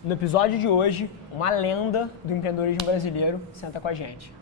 No episódio de hoje, uma lenda do empreendedorismo brasileiro senta com a gente.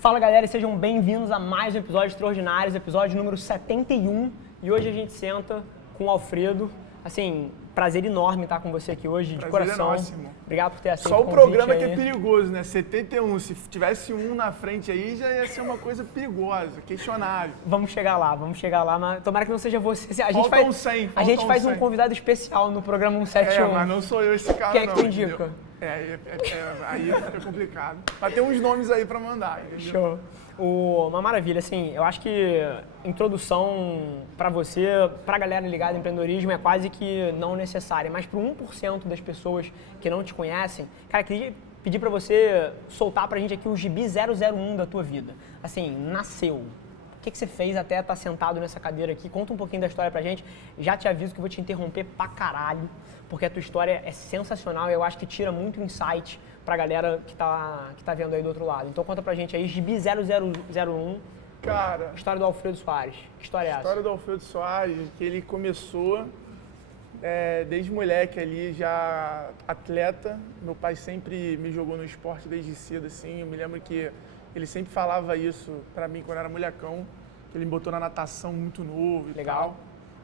Fala galera e sejam bem-vindos a mais um episódio extraordinário, episódio número 71. E hoje a gente senta com o Alfredo. Assim, prazer enorme estar com você aqui hoje, de coração. Próximo. Obrigado por ter aceito Só o o convite programa aí. que é perigoso, né? 71. Se tivesse um na frente aí, já ia ser uma coisa perigosa, questionável. Vamos chegar lá, mas tomara que não seja você. A gente Faltam faz, 100, a gente faltam faz um 100. convidado especial no programa 171. Mas não sou eu esse cara, Quem é não. que tu indica? Aí é complicado. Mas tem uns nomes aí pra mandar, entendeu? Show. Uma maravilha, assim, eu acho que introdução pra você, pra galera ligada em empreendedorismo é quase que não necessária, mas pro 1% das pessoas que não te conhecem, cara, queria pedir pra você soltar pra gente aqui o gibi 001 da tua vida. Assim, nasceu. O que você fez até estar sentado nessa cadeira aqui? Conta um pouquinho da história pra gente. Já te aviso que eu vou te interromper pra caralho, porque a tua história é sensacional e eu acho que tira muito insight pra galera que tá vendo aí do outro lado. Então conta pra gente aí, gibi 0001, Cara, história do Alfredo Soares. Que história é a essa? história do Alfredo Soares, que ele começou desde moleque ali, já atleta. Meu pai sempre me jogou no esporte desde cedo, assim. Eu me lembro que ele sempre falava isso pra mim quando eu era molecão, que ele me botou na natação muito novo e Legal. tal.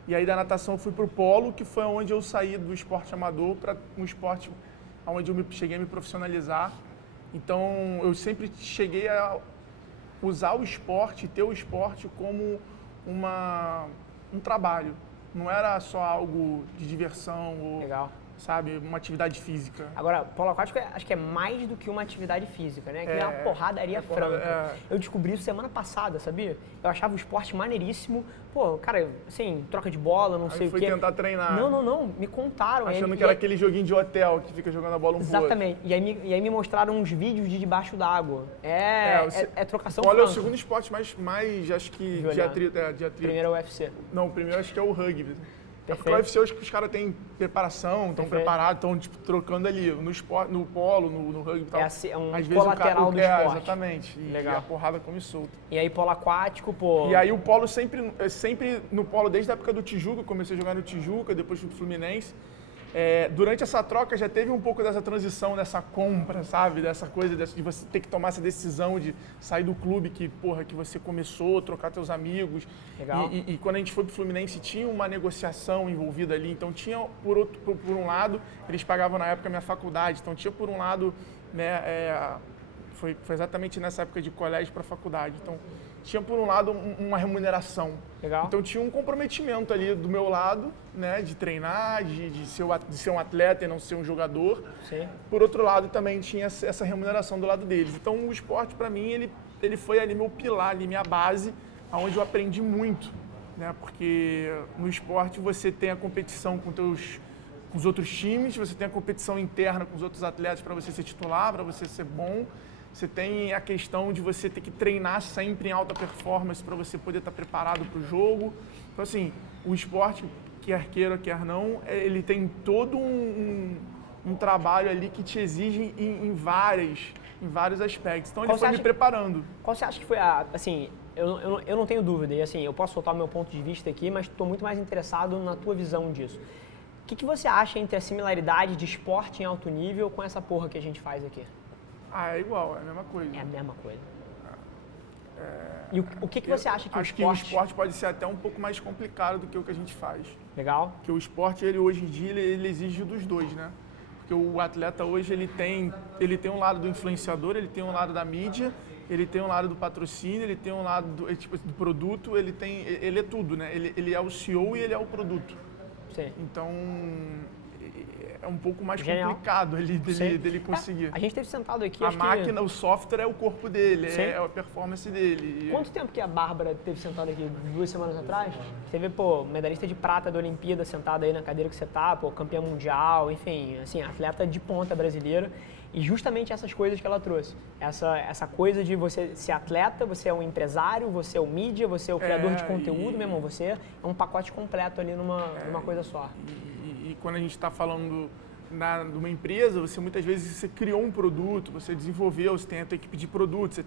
E aí da natação eu fui pro polo, que foi onde eu saí do esporte amador para um esporte onde eu cheguei a me profissionalizar. Então eu sempre cheguei a usar o esporte, ter o esporte como um trabalho. Não era só algo de diversão ou, Legal. sabe, uma atividade física. Agora, polo aquático acho que é mais do que uma atividade física, né? Que é uma porradaria franca. Eu descobri isso semana passada, sabia? Eu achava o esporte maneiríssimo. Pô, cara, assim, troca de bola, não sei o quê. Fui tentar treinar. Não, me contaram. Achando que era aquele joguinho de hotel que fica jogando a bola um pro outro. Exatamente. E aí me mostraram uns vídeos de debaixo d'água. É trocação Polo franca. é o segundo esporte mais acho que, de Violento. atrito. Primeiro é o UFC. Não, o primeiro acho que é o rugby. Perfeito. Porque o UFC hoje que os caras têm preparação, estão Perfeito. preparados, estão tipo, trocando ali no esporte, no polo, no rugby e tal. É um Às vezes colateral do esporte. Exatamente. E Legal. a porrada come solta. E aí polo aquático, pô... E aí o polo sempre no polo, desde a época do Tijuca, eu comecei a jogar no Tijuca, depois fui pro Fluminense. Durante essa troca já teve um pouco dessa transição, dessa compra, sabe? Dessa coisa de você ter que tomar essa decisão de sair do clube que você começou, trocar teus amigos. Legal. E quando a gente foi pro Fluminense tinha uma negociação envolvida ali. Então tinha, por um lado, eles pagavam na época a minha faculdade. Então tinha por um lado, né, foi exatamente nessa época de colégio para faculdade. Então tinha por um lado uma remuneração. Legal. Então tinha um comprometimento ali do meu lado, né, de treinar, de ser um atleta e não ser um jogador. Sim. Por outro lado também tinha essa remuneração do lado deles. Então o esporte para mim ele foi ali meu pilar, ali minha base, aonde eu aprendi muito, né? Porque no esporte você tem a competição com os outros times, você tem a competição interna com os outros atletas para você ser titular, para você ser bom. Você tem a questão de você ter que treinar sempre em alta performance para você poder estar preparado para o jogo. Então, assim, o esporte, quer queira, quer não, ele tem todo um trabalho ali que te exige em vários aspectos. Então, ele foi me preparando. Qual você acha que foi assim, eu não tenho dúvida, e assim, eu posso soltar o meu ponto de vista aqui, mas estou muito mais interessado na tua visão disso. O que você acha entre a similaridade de esporte em alto nível com essa porra que a gente faz aqui? É igual, é a mesma coisa. É a mesma coisa. E o que você acha que o esporte... Acho que o esporte pode ser até um pouco mais complicado do que o que a gente faz. Legal. Porque o esporte, ele hoje em dia, ele exige dos dois, né? Porque o atleta hoje, ele tem um lado do influenciador, ele tem um lado da mídia, ele tem um lado do patrocínio, ele tem um lado do produto, ele é tudo, né? Ele é o CEO e ele é o produto. Sim. Então, é um pouco mais Genial. complicado dele conseguir. A gente esteve sentado aqui, A máquina, o software é o corpo dele, Sim. é a performance dele. Quanto tempo que a Bárbara esteve sentada aqui? 2 semanas atrás? Teve, medalhista de prata da Olimpíada sentada aí na cadeira que você tá, campeã mundial, enfim, assim, atleta de ponta brasileira. E justamente essas coisas que ela trouxe. Essa coisa de você ser atleta, você é um empresário, você é o mídia, você é o criador de conteúdo, meu irmão. Você é um pacote completo ali numa coisa só. E quando a gente está falando numa empresa, você muitas vezes você criou um produto, você desenvolveu, você tem a tua equipe de produto,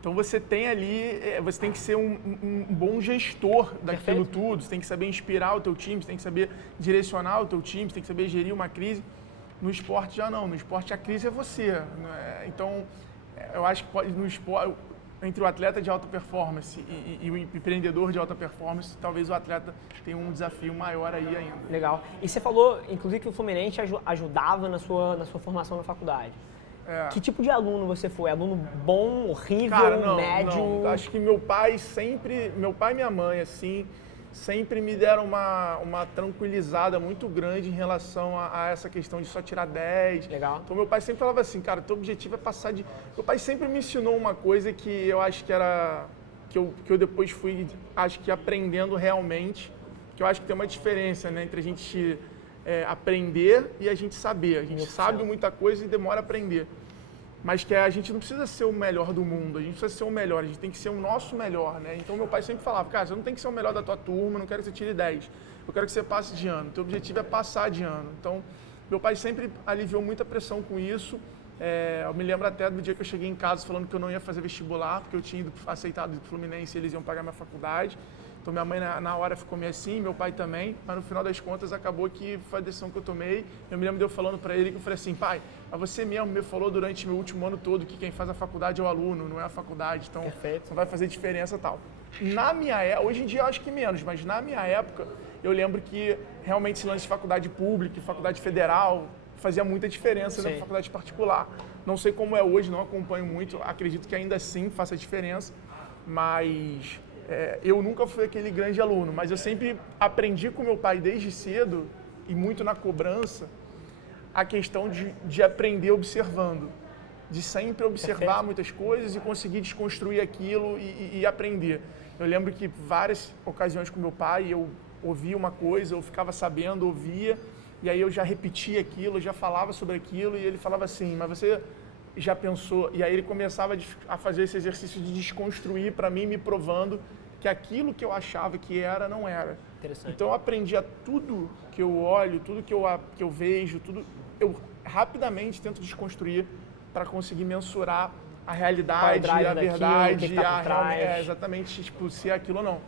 então você tem ali, você tem que ser um bom gestor daquilo tudo, você tem que saber inspirar o teu time, você tem que saber direcionar o teu time, você tem que saber gerir uma crise. No esporte já não, no esporte a crise é você. Né? Então, eu acho que no esporte, entre o atleta de alta performance e o empreendedor de alta performance, talvez o atleta tenha um desafio maior aí ainda. Legal. E você falou, inclusive, que o Fluminense ajudava na sua formação na faculdade. Que tipo de aluno você foi? Aluno bom, horrível, Cara, médio? Não. Acho que meu pai e minha mãe, assim, sempre me deram uma tranquilizada muito grande em relação a essa questão de só tirar 10. Legal. Então meu pai sempre falava assim, cara, teu objetivo é passar de... Meu pai sempre me ensinou uma coisa que eu acho que era... Que eu depois fui, acho que aprendendo realmente, que eu acho que tem uma diferença, né, entre a gente aprender e a gente saber. A gente sabe muita coisa e demora a aprender. Mas que a gente não precisa ser o melhor do mundo, a gente precisa ser o melhor, a gente tem que ser o nosso melhor, né? Então meu pai sempre falava, cara, você não tem que ser o melhor da tua turma, não quero que você tire 10, eu quero que você passe de ano, teu objetivo é passar de ano. Então meu pai sempre aliviou muita pressão com isso. Eu me lembro até do dia que eu cheguei em casa falando que eu não ia fazer vestibular, porque eu tinha ido aceitado do Fluminense e eles iam pagar minha faculdade. Então minha mãe na hora ficou meio assim, meu pai também, mas no final das contas acabou que foi a decisão que eu tomei. Eu me lembro de eu falando para ele que eu falei assim, pai, mas você mesmo me falou durante meu último ano todo que quem faz a faculdade é o aluno, não é a faculdade, então não vai fazer diferença e tal. Na minha época, hoje em dia eu acho que menos, mas na minha época eu lembro que realmente esse lance de faculdade pública, faculdade federal, fazia muita diferença na faculdade particular. Não sei como é hoje, não acompanho muito, acredito que ainda assim faça diferença, mas... eu nunca fui aquele grande aluno, mas eu sempre aprendi com meu pai desde cedo, e muito na cobrança, a questão de aprender observando, de sempre observar muitas coisas e conseguir desconstruir aquilo e aprender. Eu lembro que várias ocasiões com meu pai, eu ouvia uma coisa, eu ficava sabendo, ouvia, e aí eu já repetia aquilo, eu já falava sobre aquilo, e ele falava assim, mas você... já pensou, e aí ele começava a fazer esse exercício de desconstruir para mim, me provando que aquilo que eu achava que era, não era. Então eu aprendi a tudo que eu olho, tudo que eu vejo, eu rapidamente tento desconstruir para conseguir mensurar a realidade, a verdade, exatamente, tipo, se é aquilo ou não.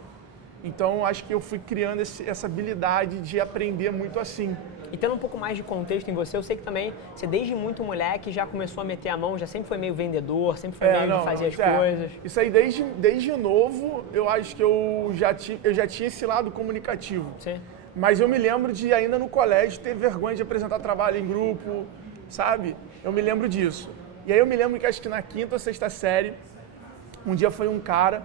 Então acho que eu fui criando essa habilidade de aprender muito assim. E tendo um pouco mais de contexto em você, eu sei que também você desde muito moleque já começou a meter a mão, já sempre foi meio vendedor, sempre foi meio de fazer as coisas. Isso aí desde novo, eu acho que eu já tinha esse lado comunicativo. Sim. Mas eu me lembro de ainda no colégio ter vergonha de apresentar trabalho em grupo, sabe? Eu me lembro disso. E aí eu me lembro que acho que na 5ª ou 6ª série, um dia foi um cara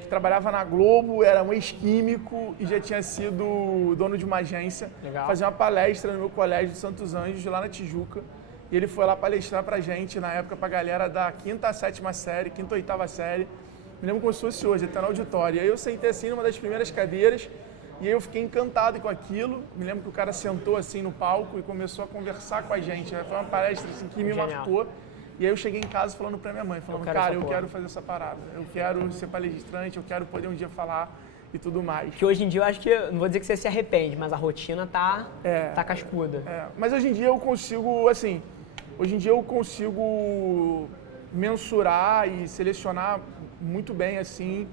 que trabalhava na Globo, era um ex-químico e já tinha sido dono de uma agência. Legal. Fazia uma palestra no meu colégio de Santos Anjos, lá na Tijuca. E ele foi lá palestrar pra gente, na época, pra galera da 5ª a 7ª série, 5ª ou 8ª série. Me lembro como se fosse hoje, até no auditório. E aí eu sentei assim numa das primeiras cadeiras e aí eu fiquei encantado com aquilo. Me lembro que o cara sentou assim no palco e começou a conversar com a gente. Foi uma palestra assim, que me marcou. E aí eu cheguei em casa falando pra minha mãe, falando, cara, eu quero fazer essa parada, eu quero ser palestrante, eu quero poder um dia falar e tudo mais. Que hoje em dia eu acho que, não vou dizer que você se arrepende, mas a rotina tá cascuda. Mas hoje em dia eu consigo, assim, mensurar e selecionar muito bem, assim,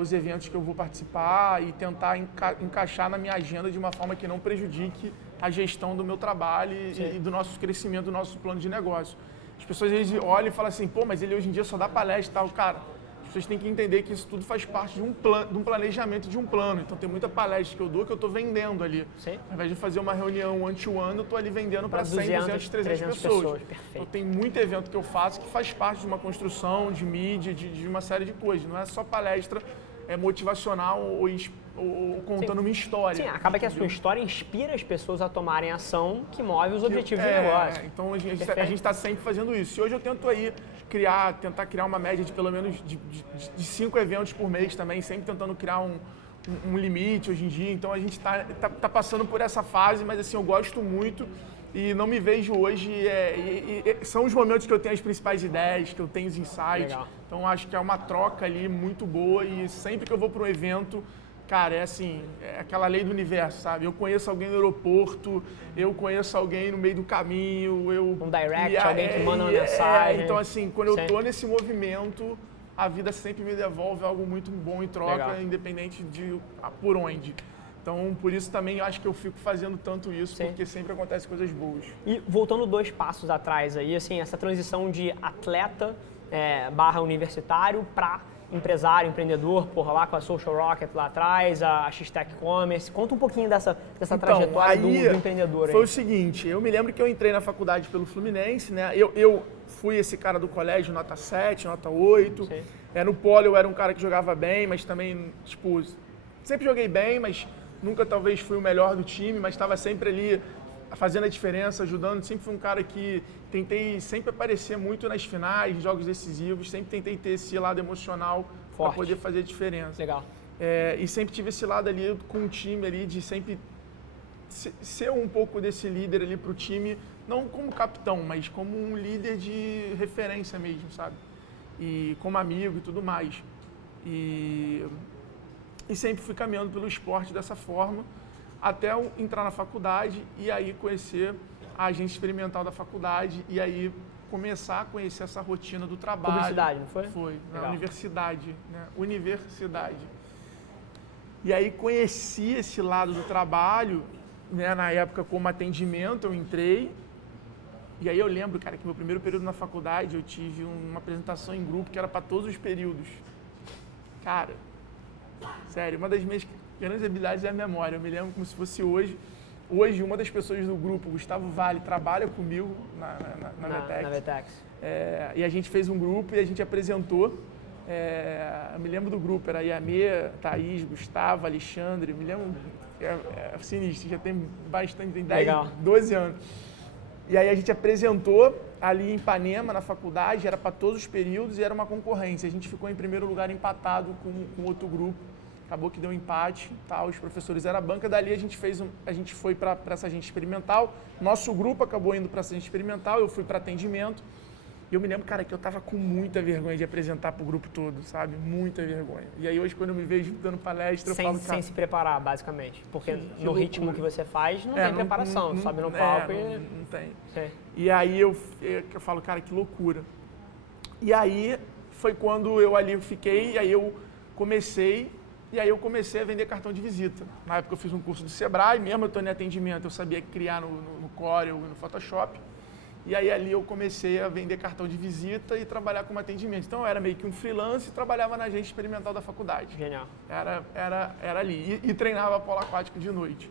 os eventos que eu vou participar e tentar encaixar na minha agenda de uma forma que não prejudique a gestão do meu trabalho e do nosso crescimento, do nosso plano de negócio. As pessoas às vezes olham e falam assim, pô, mas ele hoje em dia só dá palestra e tal. Cara, as pessoas têm que entender que isso tudo faz parte de um planejamento, de um plano. Então tem muita palestra que eu dou que eu estou vendendo ali. Sim. Ao invés de fazer uma reunião one-to-one, eu estou ali vendendo para 100, 200, 300 pessoas. Perfeito. Então tem muito evento que eu faço que faz parte de uma construção, de mídia, de uma série de coisas. Não é só palestra motivacional ou contando uma história. Sim, acaba que a sua história inspira as pessoas a tomarem ação que move os objetivos do negócio. Então a gente está sempre fazendo isso. E hoje eu tento aí tentar criar uma média de pelo menos de 5 eventos por mês também, sempre tentando criar um limite hoje em dia. Então a gente tá passando por essa fase, mas assim, eu gosto muito e não me vejo hoje. São os momentos que eu tenho as principais ideias, que eu tenho os insights. Legal. Então acho que é uma troca ali muito boa e sempre que eu vou para um evento, cara, é assim, é aquela lei do universo, sabe? Eu conheço alguém no aeroporto, eu conheço alguém no meio do caminho, um direct, alguém que manda uma mensagem. Então, assim, quando eu tô nesse movimento, a vida sempre me devolve algo muito bom em troca, independente de por onde. Então, por isso também eu acho que eu fico fazendo tanto isso, porque sempre acontecem coisas boas. E voltando 2 passos atrás aí, assim, essa transição de atleta / universitário para empresário, empreendedor, lá com a Social Rocket lá atrás, a X-Tech Commerce. Conta um pouquinho dessa trajetória do empreendedor aí. Foi o seguinte, eu me lembro que eu entrei na faculdade pelo Fluminense, né? Eu fui esse cara do colégio, nota 7, nota 8. No polo eu era um cara que jogava bem, mas também, tipo, sempre joguei bem, mas nunca talvez fui o melhor do time, mas estava sempre ali fazendo a diferença, ajudando. Sempre fui um cara que tentei sempre aparecer muito nas finais, jogos decisivos, sempre tentei ter esse lado emocional para poder fazer a diferença. Legal. E sempre tive esse lado ali com o time ali, de sempre ser um pouco desse líder ali para o time, não como capitão, mas como um líder de referência mesmo, sabe? E como amigo e tudo mais. E sempre fui caminhando pelo esporte dessa forma, até eu entrar na faculdade e aí conhecer a agência experimental da faculdade e aí começar a conhecer essa rotina do trabalho. Publicidade, não foi? Foi, na universidade, né? Universidade. E aí conheci esse lado do trabalho, né? Na época como atendimento eu entrei. E aí eu lembro, cara, que meu primeiro período na faculdade eu tive uma apresentação em grupo que era para todos os períodos. Cara, sério, uma das minhas grandes habilidades é a memória. Eu me lembro como se fosse hoje. Hoje, uma das pessoas do grupo, Gustavo Vale, trabalha comigo na Vetex. Na Vetex. E a gente fez um grupo e a gente apresentou. Eu me lembro do grupo, era Iamê, Thaís, Gustavo, Alexandre. Me lembro, é sinistro, já tem bastante, tem 10, 12 anos. E aí a gente apresentou ali em Ipanema, na faculdade, era para todos os períodos e era uma concorrência. A gente ficou em primeiro lugar empatado com outro grupo. Acabou que deu um empate, os professores eram a banca. Dali a gente foi para essa agência experimental. Nosso grupo acabou indo para essa agência experimental, eu fui para atendimento. E eu me lembro, cara, que eu tava com muita vergonha de apresentar pro grupo todo, sabe? Muita vergonha. E aí hoje, quando eu me vejo dando palestra, eu falo, cara... Sem se preparar, basicamente. Porque no ritmo que você faz, não tem preparação. Não, sobe no palco e... Não tem. E aí eu falo, cara, que loucura. E aí foi quando eu ali fiquei, e aí eu comecei a vender cartão de visita. Na época eu fiz um curso do Sebrae, mesmo eu estou em atendimento, eu sabia criar no Corel e no Photoshop. E aí ali eu comecei a vender cartão de visita e trabalhar como atendimento. Então eu era meio que um freelance e trabalhava na agência experimental da faculdade. Genial. Era ali. E treinava polo aquático de noite.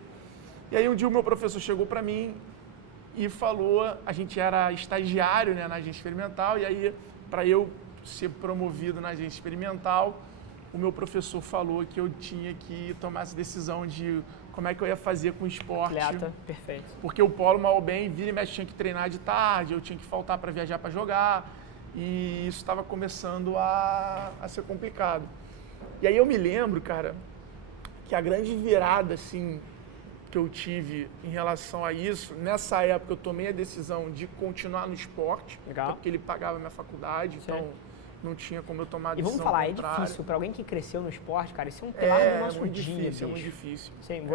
E aí um dia o meu professor chegou para mim e falou, a gente era estagiário, né, na agência experimental, e aí para eu ser promovido na agência experimental, o meu professor falou que eu tinha que tomar essa decisão de como é que eu ia fazer com o esporte. Atleta, perfeito. Porque o polo, mal ou bem, vira e mexe, tinha que treinar de tarde, eu tinha que faltar para viajar para jogar, e isso estava começando a ser complicado. E aí eu me lembro, cara, que a grande virada, assim, que eu tive em relação a isso, nessa época eu tomei a decisão de continuar no esporte, porque ele pagava a minha faculdade, então não tinha como eu tomar a decisão. E vamos falar, contrária. É difícil para alguém que cresceu no esporte, cara, isso é um pilar do nosso dia, difícil, é muito difícil. Sim,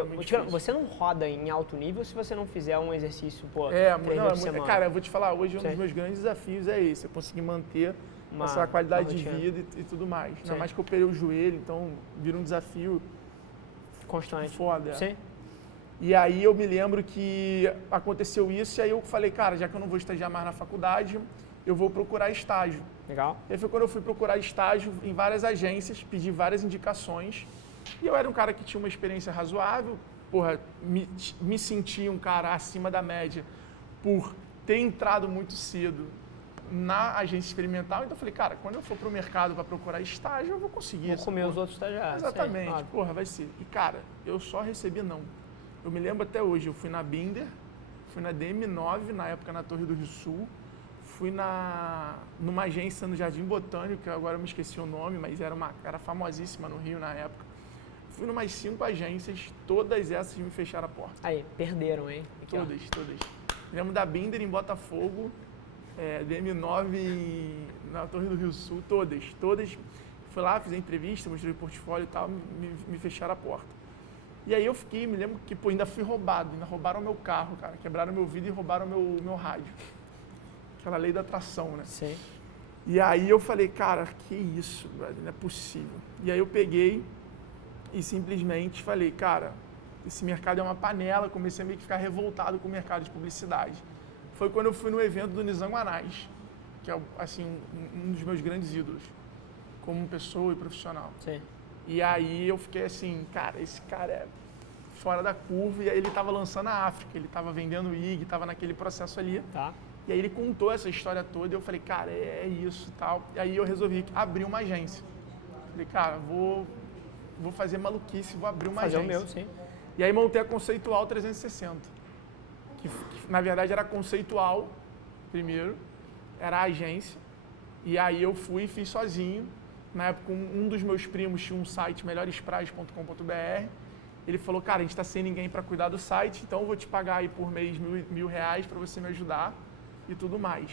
você não roda em alto nível se você não fizer um exercício, 3 vezes por semana. Cara, eu vou te falar, hoje um dos meus grandes desafios é esse, eu conseguir manter essa qualidade de vida e tudo mais. Ainda mais que eu operei o joelho, então vira um desafio constante. Foda. Sim. E aí eu me lembro que aconteceu isso e aí eu falei, cara, já que eu não vou estagiar mais na faculdade, eu vou procurar estágio. Legal. E aí foi quando eu fui procurar estágio em várias agências, pedi várias indicações. E eu era um cara que tinha uma experiência razoável, me senti um cara acima da média por ter entrado muito cedo na agência experimental. Então eu falei, cara, quando eu for pro mercado para procurar estágio, eu vou conseguir. Vou comer os outros estagiários. Exatamente, vai ser. E cara, eu só recebi não. Eu me lembro até hoje, eu fui na Binder, fui na DM9, na época na Torre do Rio Sul, fui numa agência no Jardim Botânico, que agora eu me esqueci o nome, mas era famosíssima no Rio na época. Fui em umas 5 agências, todas essas me fecharam a porta. Aí, perderam, hein? Aqui, todas. Me lembro da Binder em Botafogo, DM9 na Torre do Rio Sul, todas Fui lá, fiz a entrevista, mostrei o portfólio e tal, me fecharam a porta. E aí eu fiquei, me lembro que, ainda fui roubado, ainda roubaram o meu carro, cara, quebraram meu vidro e roubaram o meu rádio. Aquela lei da atração, né? Sim. E aí eu falei, cara, que isso, brother, não é possível. E aí eu peguei e simplesmente falei, cara, esse mercado é uma panela, comecei a meio que ficar revoltado com o mercado de publicidade. Foi quando eu fui no evento do Nizam Anais, que é, assim, um dos meus grandes ídolos, como pessoa e profissional. Sim. E aí eu fiquei assim, cara, esse cara é fora da curva, e aí ele estava lançando a África, ele estava vendendo o IG, estava naquele processo ali. Tá. E aí ele contou essa história toda e eu falei, cara, é isso e tal. E aí eu resolvi abrir uma agência. Falei, cara, vou fazer maluquice, vou abrir uma agência. Fazer o meu, sim. E aí montei a Conceitual 360, que na verdade era Conceitual primeiro, era a agência. E aí eu fui e fiz sozinho. Na época, um dos meus primos tinha um site, melhorespraias.com.br. Ele falou, cara, a gente está sem ninguém para cuidar do site, então eu vou te pagar aí por mês R$1.000 para você me ajudar e tudo mais.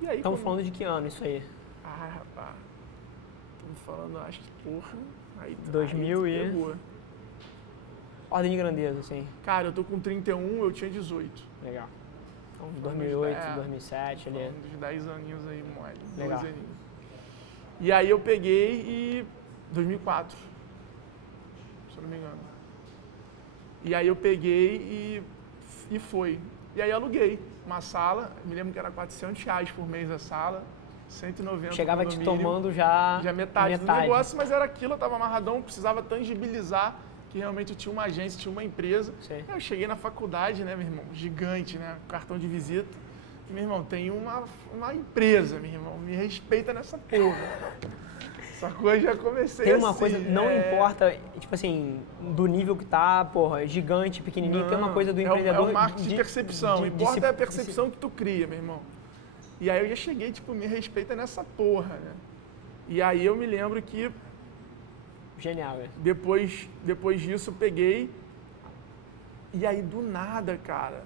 E aí, Estamos falando de que ano isso aí? Ah, rapaz, estamos falando, acho que, porra, aí 2000 aí e... pegou. Ordem de grandeza, assim. Cara, eu tô com 31, eu tinha 18. Legal. Então, 2008, É, 2007 ali. Uns 10 aninhos aí, mole. Legal. 2 aninhos. E aí eu peguei e... 2004, se eu não me engano. E aí eu peguei e foi. E aí eu aluguei uma sala, me lembro que era R$400 por mês a sala, 190 Chegava te tomando já metade do negócio, mas era aquilo, eu estava amarradão, precisava tangibilizar que realmente eu tinha uma agência, tinha uma empresa. Sim. Eu cheguei na faculdade, né, meu irmão, gigante, né, cartão de visita. E, meu irmão, tem uma empresa, meu irmão, me respeita nessa porra. Sacou? Eu já comecei Tem uma assim, coisa, não importa, tipo assim, do nível que tá, porra, gigante, pequenininho, não, tem uma coisa do empreendedor... É o marketing de percepção, importa é a percepção que tu cria, meu irmão. E aí eu já cheguei, tipo, me respeita nessa porra, né? E aí eu me lembro que... Genial, velho. Depois disso eu peguei, e aí do nada, cara,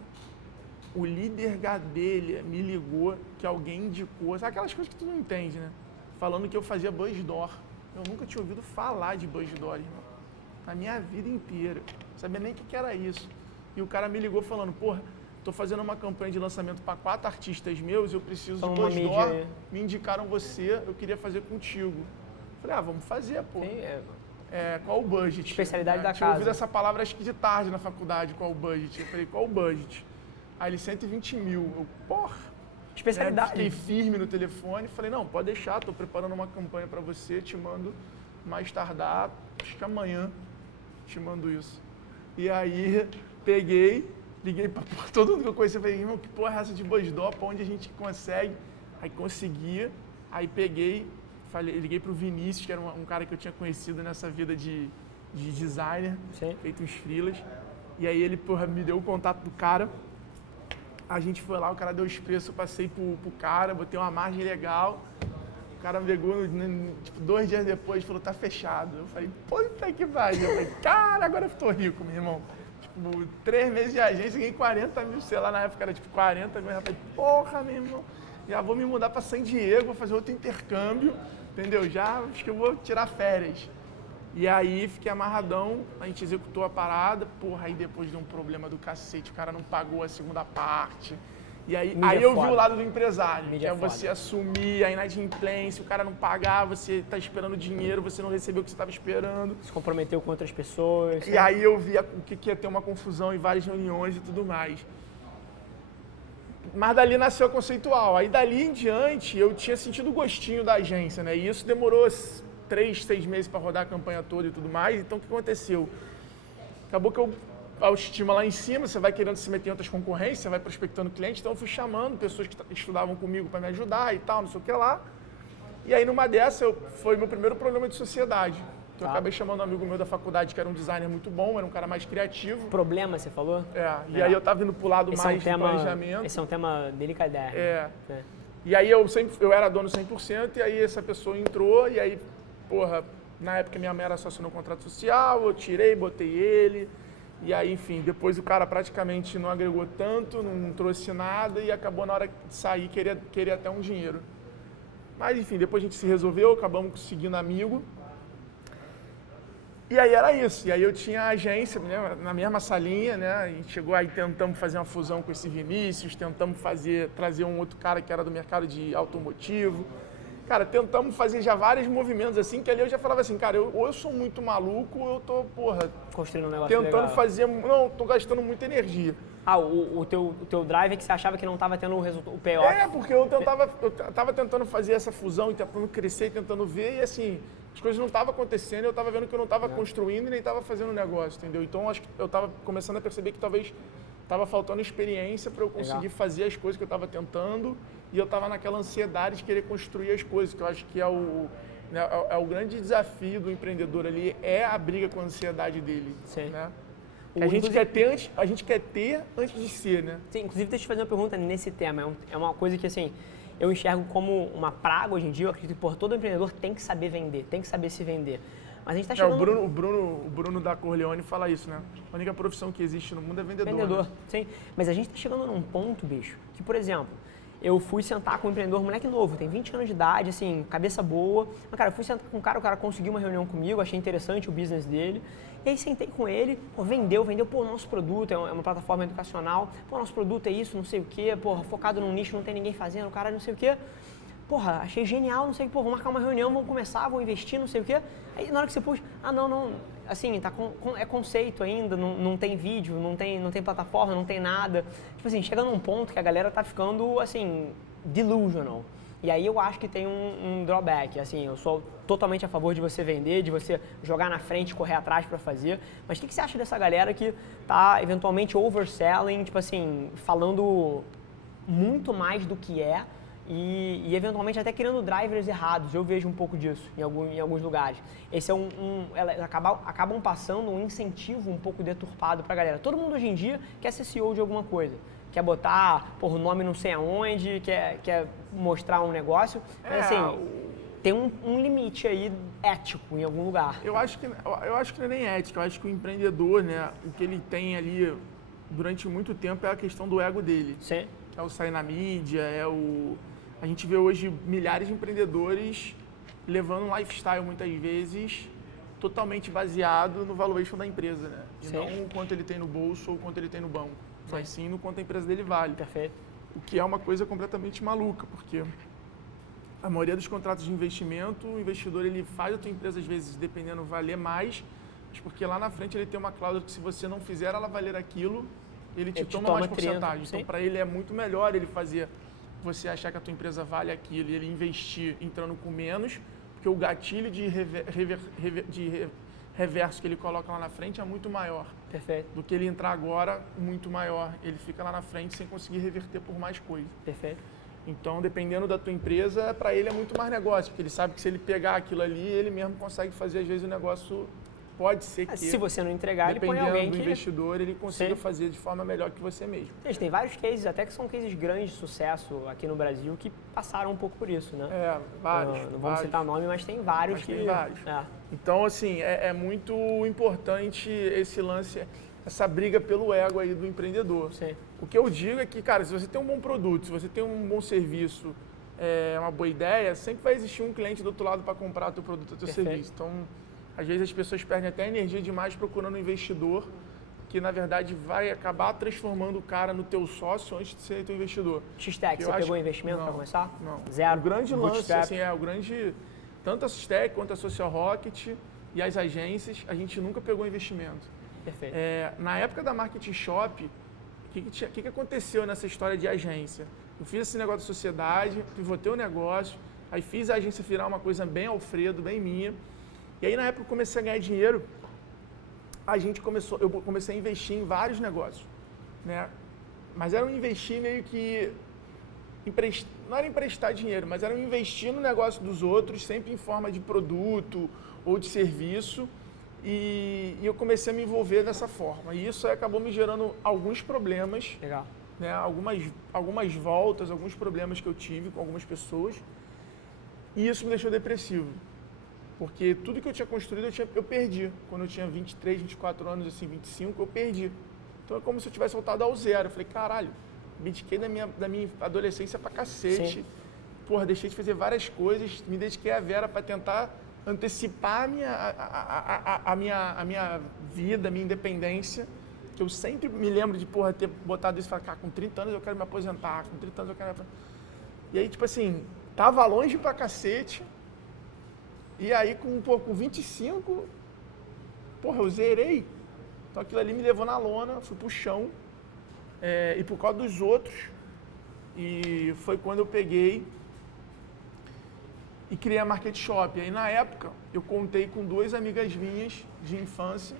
o líder Gadelha me ligou, que alguém indicou, sabe aquelas coisas que tu não entende, né? Falando que eu fazia Buzzdoor. Eu nunca tinha ouvido falar de Buzzdoor, irmão. Na minha vida inteira. Não sabia nem o que era isso. E o cara me ligou falando, porra, tô fazendo uma campanha de lançamento para 4 artistas meus, eu preciso de Buzzdoor. Me indicaram você, eu queria fazer contigo. Falei, vamos fazer, pô. Qual o budget? Especialidade da tinha casa. ouvido essa palavra acho que de tarde na faculdade, qual o budget. Eu falei, qual o budget? Aí ele, 120 mil. Eu, porra. Especialidade. Fiquei firme no telefone, falei, não, pode deixar, estou preparando uma campanha para você, te mando mais tardar, acho que amanhã te mando isso. E aí, peguei, liguei para todo mundo que eu conhecia, falei, irmão, que porra é essa de Buzzdoor, para onde a gente consegue? Aí conseguia, aí peguei, liguei para o Vinícius, que era um cara que eu tinha conhecido nessa vida de designer, feito uns freelas, e aí ele, porra, me deu o contato do cara. A gente foi lá, o cara deu os preços, eu passei pro cara, botei uma margem legal. O cara me pegou, tipo, 2 dias depois, falou, tá fechado. Eu falei, puta que pariu. Eu falei, cara, agora eu tô rico, meu irmão. Tipo, 3 meses de agência, ganhei 40 mil, sei lá, na época era tipo 40 mil. Eu falei, porra, meu irmão, já vou me mudar pra San Diego, vou fazer outro intercâmbio, entendeu? Já acho que eu vou tirar férias. E aí fiquei amarradão, a gente executou a parada, porra, aí depois deu um problema do cacete, o cara não pagou a segunda parte. E aí eu vi o lado do empresário, que é você assumir a inadimplência, o cara não pagar, você tá esperando dinheiro, você não recebeu o que você estava esperando. Se comprometeu com outras pessoas. E aí eu vi o que ia ter uma confusão em várias reuniões e tudo mais. Mas dali nasceu a Conceitual. Aí dali em diante eu tinha sentido o gostinho da agência, né? E isso demorou 3, 6 meses para rodar a campanha toda e tudo mais. Então, o que aconteceu? Acabou que a autoestima lá em cima, você vai querendo se meter em outras concorrências, você vai prospectando cliente. Então, eu fui chamando pessoas que estudavam comigo para me ajudar e tal, não sei o que lá. E aí, numa dessa, foi meu primeiro problema de sociedade. Então, eu acabei chamando um amigo meu da faculdade, que era um designer muito bom, era um cara mais criativo. Problema, você falou? E aí eu tava indo pro lado mais do planejamento. Esse é um tema delicadérrimo. E aí eu era dono 100%, e aí essa pessoa entrou, e aí, porra, na época minha mãe era sócia no contrato social, eu tirei, botei ele, e aí, enfim, depois o cara praticamente não agregou tanto, não trouxe nada, e acabou na hora de sair, queria até um dinheiro. Mas, enfim, depois a gente se resolveu, acabamos seguindo amigo. E aí era isso. E aí eu tinha a agência, né, na mesma salinha, né? A gente chegou aí, tentamos fazer uma fusão com esse Vinícius, tentamos trazer um outro cara que era do mercado de automotivo. Cara, tentamos fazer já vários movimentos assim, que ali eu já falava assim, cara, ou eu sou muito maluco, ou eu tô, porra, construindo um negócio tentando legal. fazer. Não, tô gastando muita energia. O teu drive é que você achava que não estava tendo o payoff. Porque eu tava tentando fazer essa fusão, tentando crescer, tentando ver, e assim, as coisas não estavam acontecendo, eu estava vendo que eu não estava construindo e nem estava fazendo negócio, entendeu? Então, acho que eu estava começando a perceber que talvez estava faltando experiência para eu conseguir fazer as coisas que eu estava tentando, e eu estava naquela ansiedade de querer construir as coisas, que eu acho que é o grande desafio do empreendedor ali, é a briga com a ansiedade dele. Sim. Né? A gente quer ter antes de ser, né? Sim, inclusive, deixa eu te fazer uma pergunta nesse tema. É uma coisa que, assim, eu enxergo como uma praga hoje em dia. Eu acredito que todo empreendedor tem que saber vender, tem que saber se vender. Mas a gente está chegando... O Bruno da Corleone fala isso, né? A única profissão que existe no mundo é vendedor. Vendedor, né? Sim. Mas a gente está chegando num ponto, bicho, que, por exemplo, eu fui sentar com um empreendedor, moleque novo, tem 20 anos de idade, assim, cabeça boa. Mas, cara, eu fui sentar com o cara conseguiu uma reunião comigo, achei interessante o business dele. E aí sentei com ele, vendeu, pô, nosso produto é uma plataforma educacional, pô, nosso produto é isso, não sei o quê, pô, focado num nicho, não tem ninguém fazendo, o cara não sei o quê. Porra, achei genial, não sei o que, pô, vamos marcar uma reunião, vamos começar, vamos investir, não sei o quê. Aí na hora que você puxa, não, assim, é conceito ainda, não tem vídeo, não tem plataforma, não tem nada. Tipo assim, chega num ponto que a galera tá ficando, assim, delusional. E aí eu acho que tem um drawback, assim, eu sou totalmente a favor de você vender, de você jogar na frente, correr atrás para fazer. Mas o que você acha dessa galera que tá eventualmente overselling, tipo assim, falando muito mais do que é e eventualmente até criando drivers errados? Eu vejo um pouco disso em alguns lugares. Esse é elas acabam passando um incentivo um pouco deturpado para a galera. Todo mundo hoje em dia quer ser CEO de alguma coisa. Quer botar o nome não sei aonde, quer mostrar um negócio. Mas assim, tem um limite aí ético em algum lugar. Eu acho que não é nem ético, eu acho que o empreendedor, né, o que ele tem ali durante muito tempo é a questão do ego dele. Sim. É o sair na mídia, a gente vê hoje milhares de empreendedores levando um lifestyle muitas vezes totalmente baseado no valuation da empresa, né? E não o quanto ele tem no bolso ou o quanto ele tem no banco. Mas sim no quanto a empresa dele vale. Perfeito. O que é uma coisa completamente maluca, porque a maioria dos contratos de investimento, o investidor ele faz a tua empresa, às vezes, dependendo, valer mais, mas porque lá na frente ele tem uma cláusula que se você não fizer ela valer aquilo, ele te toma mais porcentagem. Então, para ele é muito melhor ele fazer você achar que a tua empresa vale aquilo e ele investir entrando com menos, porque o gatilho de reverso que ele coloca lá na frente é muito maior. Perfeito. Do que ele entrar agora, muito maior. Ele fica lá na frente sem conseguir reverter por mais coisa. Perfeito. Então, dependendo da tua empresa, para ele é muito mais negócio, porque ele sabe que se ele pegar aquilo ali, ele mesmo consegue fazer, às vezes, o negócio pode ser que... Se você não entregar, ele põe alguém dependendo do investidor, ele consiga fazer de forma melhor que você mesmo. Gente, tem vários cases, até que são cases grandes de sucesso aqui no Brasil, que passaram um pouco por isso, né? Vários. Não vamos citar nome, mas tem vários Tem vários. Então, assim, é muito importante esse lance, essa briga pelo ego aí do empreendedor. Sim. O que eu digo é que, cara, se você tem um bom produto, se você tem um bom serviço, uma boa ideia, sempre vai existir um cliente do outro lado para comprar o teu produto, o teu serviço. Então, às vezes as pessoas perdem até energia demais procurando um investidor que, na verdade, vai acabar transformando o cara no teu sócio antes de ser teu investidor. X-Tech, você pegou investimento para começar? Não. Zero? O grande lance, assim, tanto a X-Tech quanto a Social Rocket e as agências, a gente nunca pegou investimento. Perfeito. Na época da Marketing Shop, o que aconteceu nessa história de agência? Eu fiz esse negócio de sociedade, pivotei o negócio, aí fiz a agência virar uma coisa bem Alfredo, bem minha. E aí, na época que eu comecei a ganhar dinheiro, eu comecei a investir em vários negócios, né? Mas era um investir meio que... não era emprestar dinheiro, mas era um investir no negócio dos outros, sempre em forma de produto ou de serviço. E eu comecei a me envolver dessa forma. E isso aí acabou me gerando alguns problemas. Legal. Né? Algumas voltas, alguns problemas que eu tive com algumas pessoas. E isso me deixou depressivo. Porque tudo que eu tinha construído, eu perdi. Quando eu tinha 23, 24 anos, assim, 25, eu perdi. Então é como se eu tivesse voltado ao zero. Eu falei, caralho, me dediquei da minha adolescência pra cacete. porra, deixei de fazer várias coisas, me dediquei à Vera para tentar antecipar a minha vida, a minha independência, que eu sempre me lembro de, porra, ter botado isso e falar, cara, com 30 anos eu quero me aposentar, com 30 anos eu quero me aposentar. E aí, tipo assim, tava longe pra cacete, e aí com 25, porra, eu zerei. Então aquilo ali me levou na lona, fui pro chão, e por causa dos outros, e foi quando eu peguei e criei a Market Shop. Aí na época eu contei com 2 amigas minhas de infância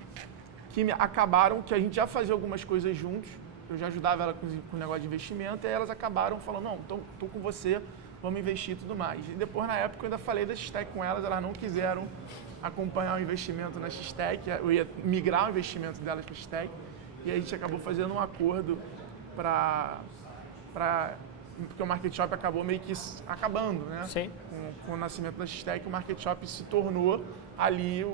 que acabaram, que a gente já fazia algumas coisas juntos, eu já ajudava ela com o negócio de investimento, e aí elas acabaram falando, não, tô com você, vamos investir e tudo mais. E depois na época eu ainda falei da X-Tech com elas não quiseram acompanhar o investimento na X-Tech, eu ia migrar o investimento delas para a X-Tech, e a gente acabou fazendo um acordo porque o Market Shop acabou meio que acabando, né? Sim. Com o nascimento da X-Tech, o Market Shop se tornou ali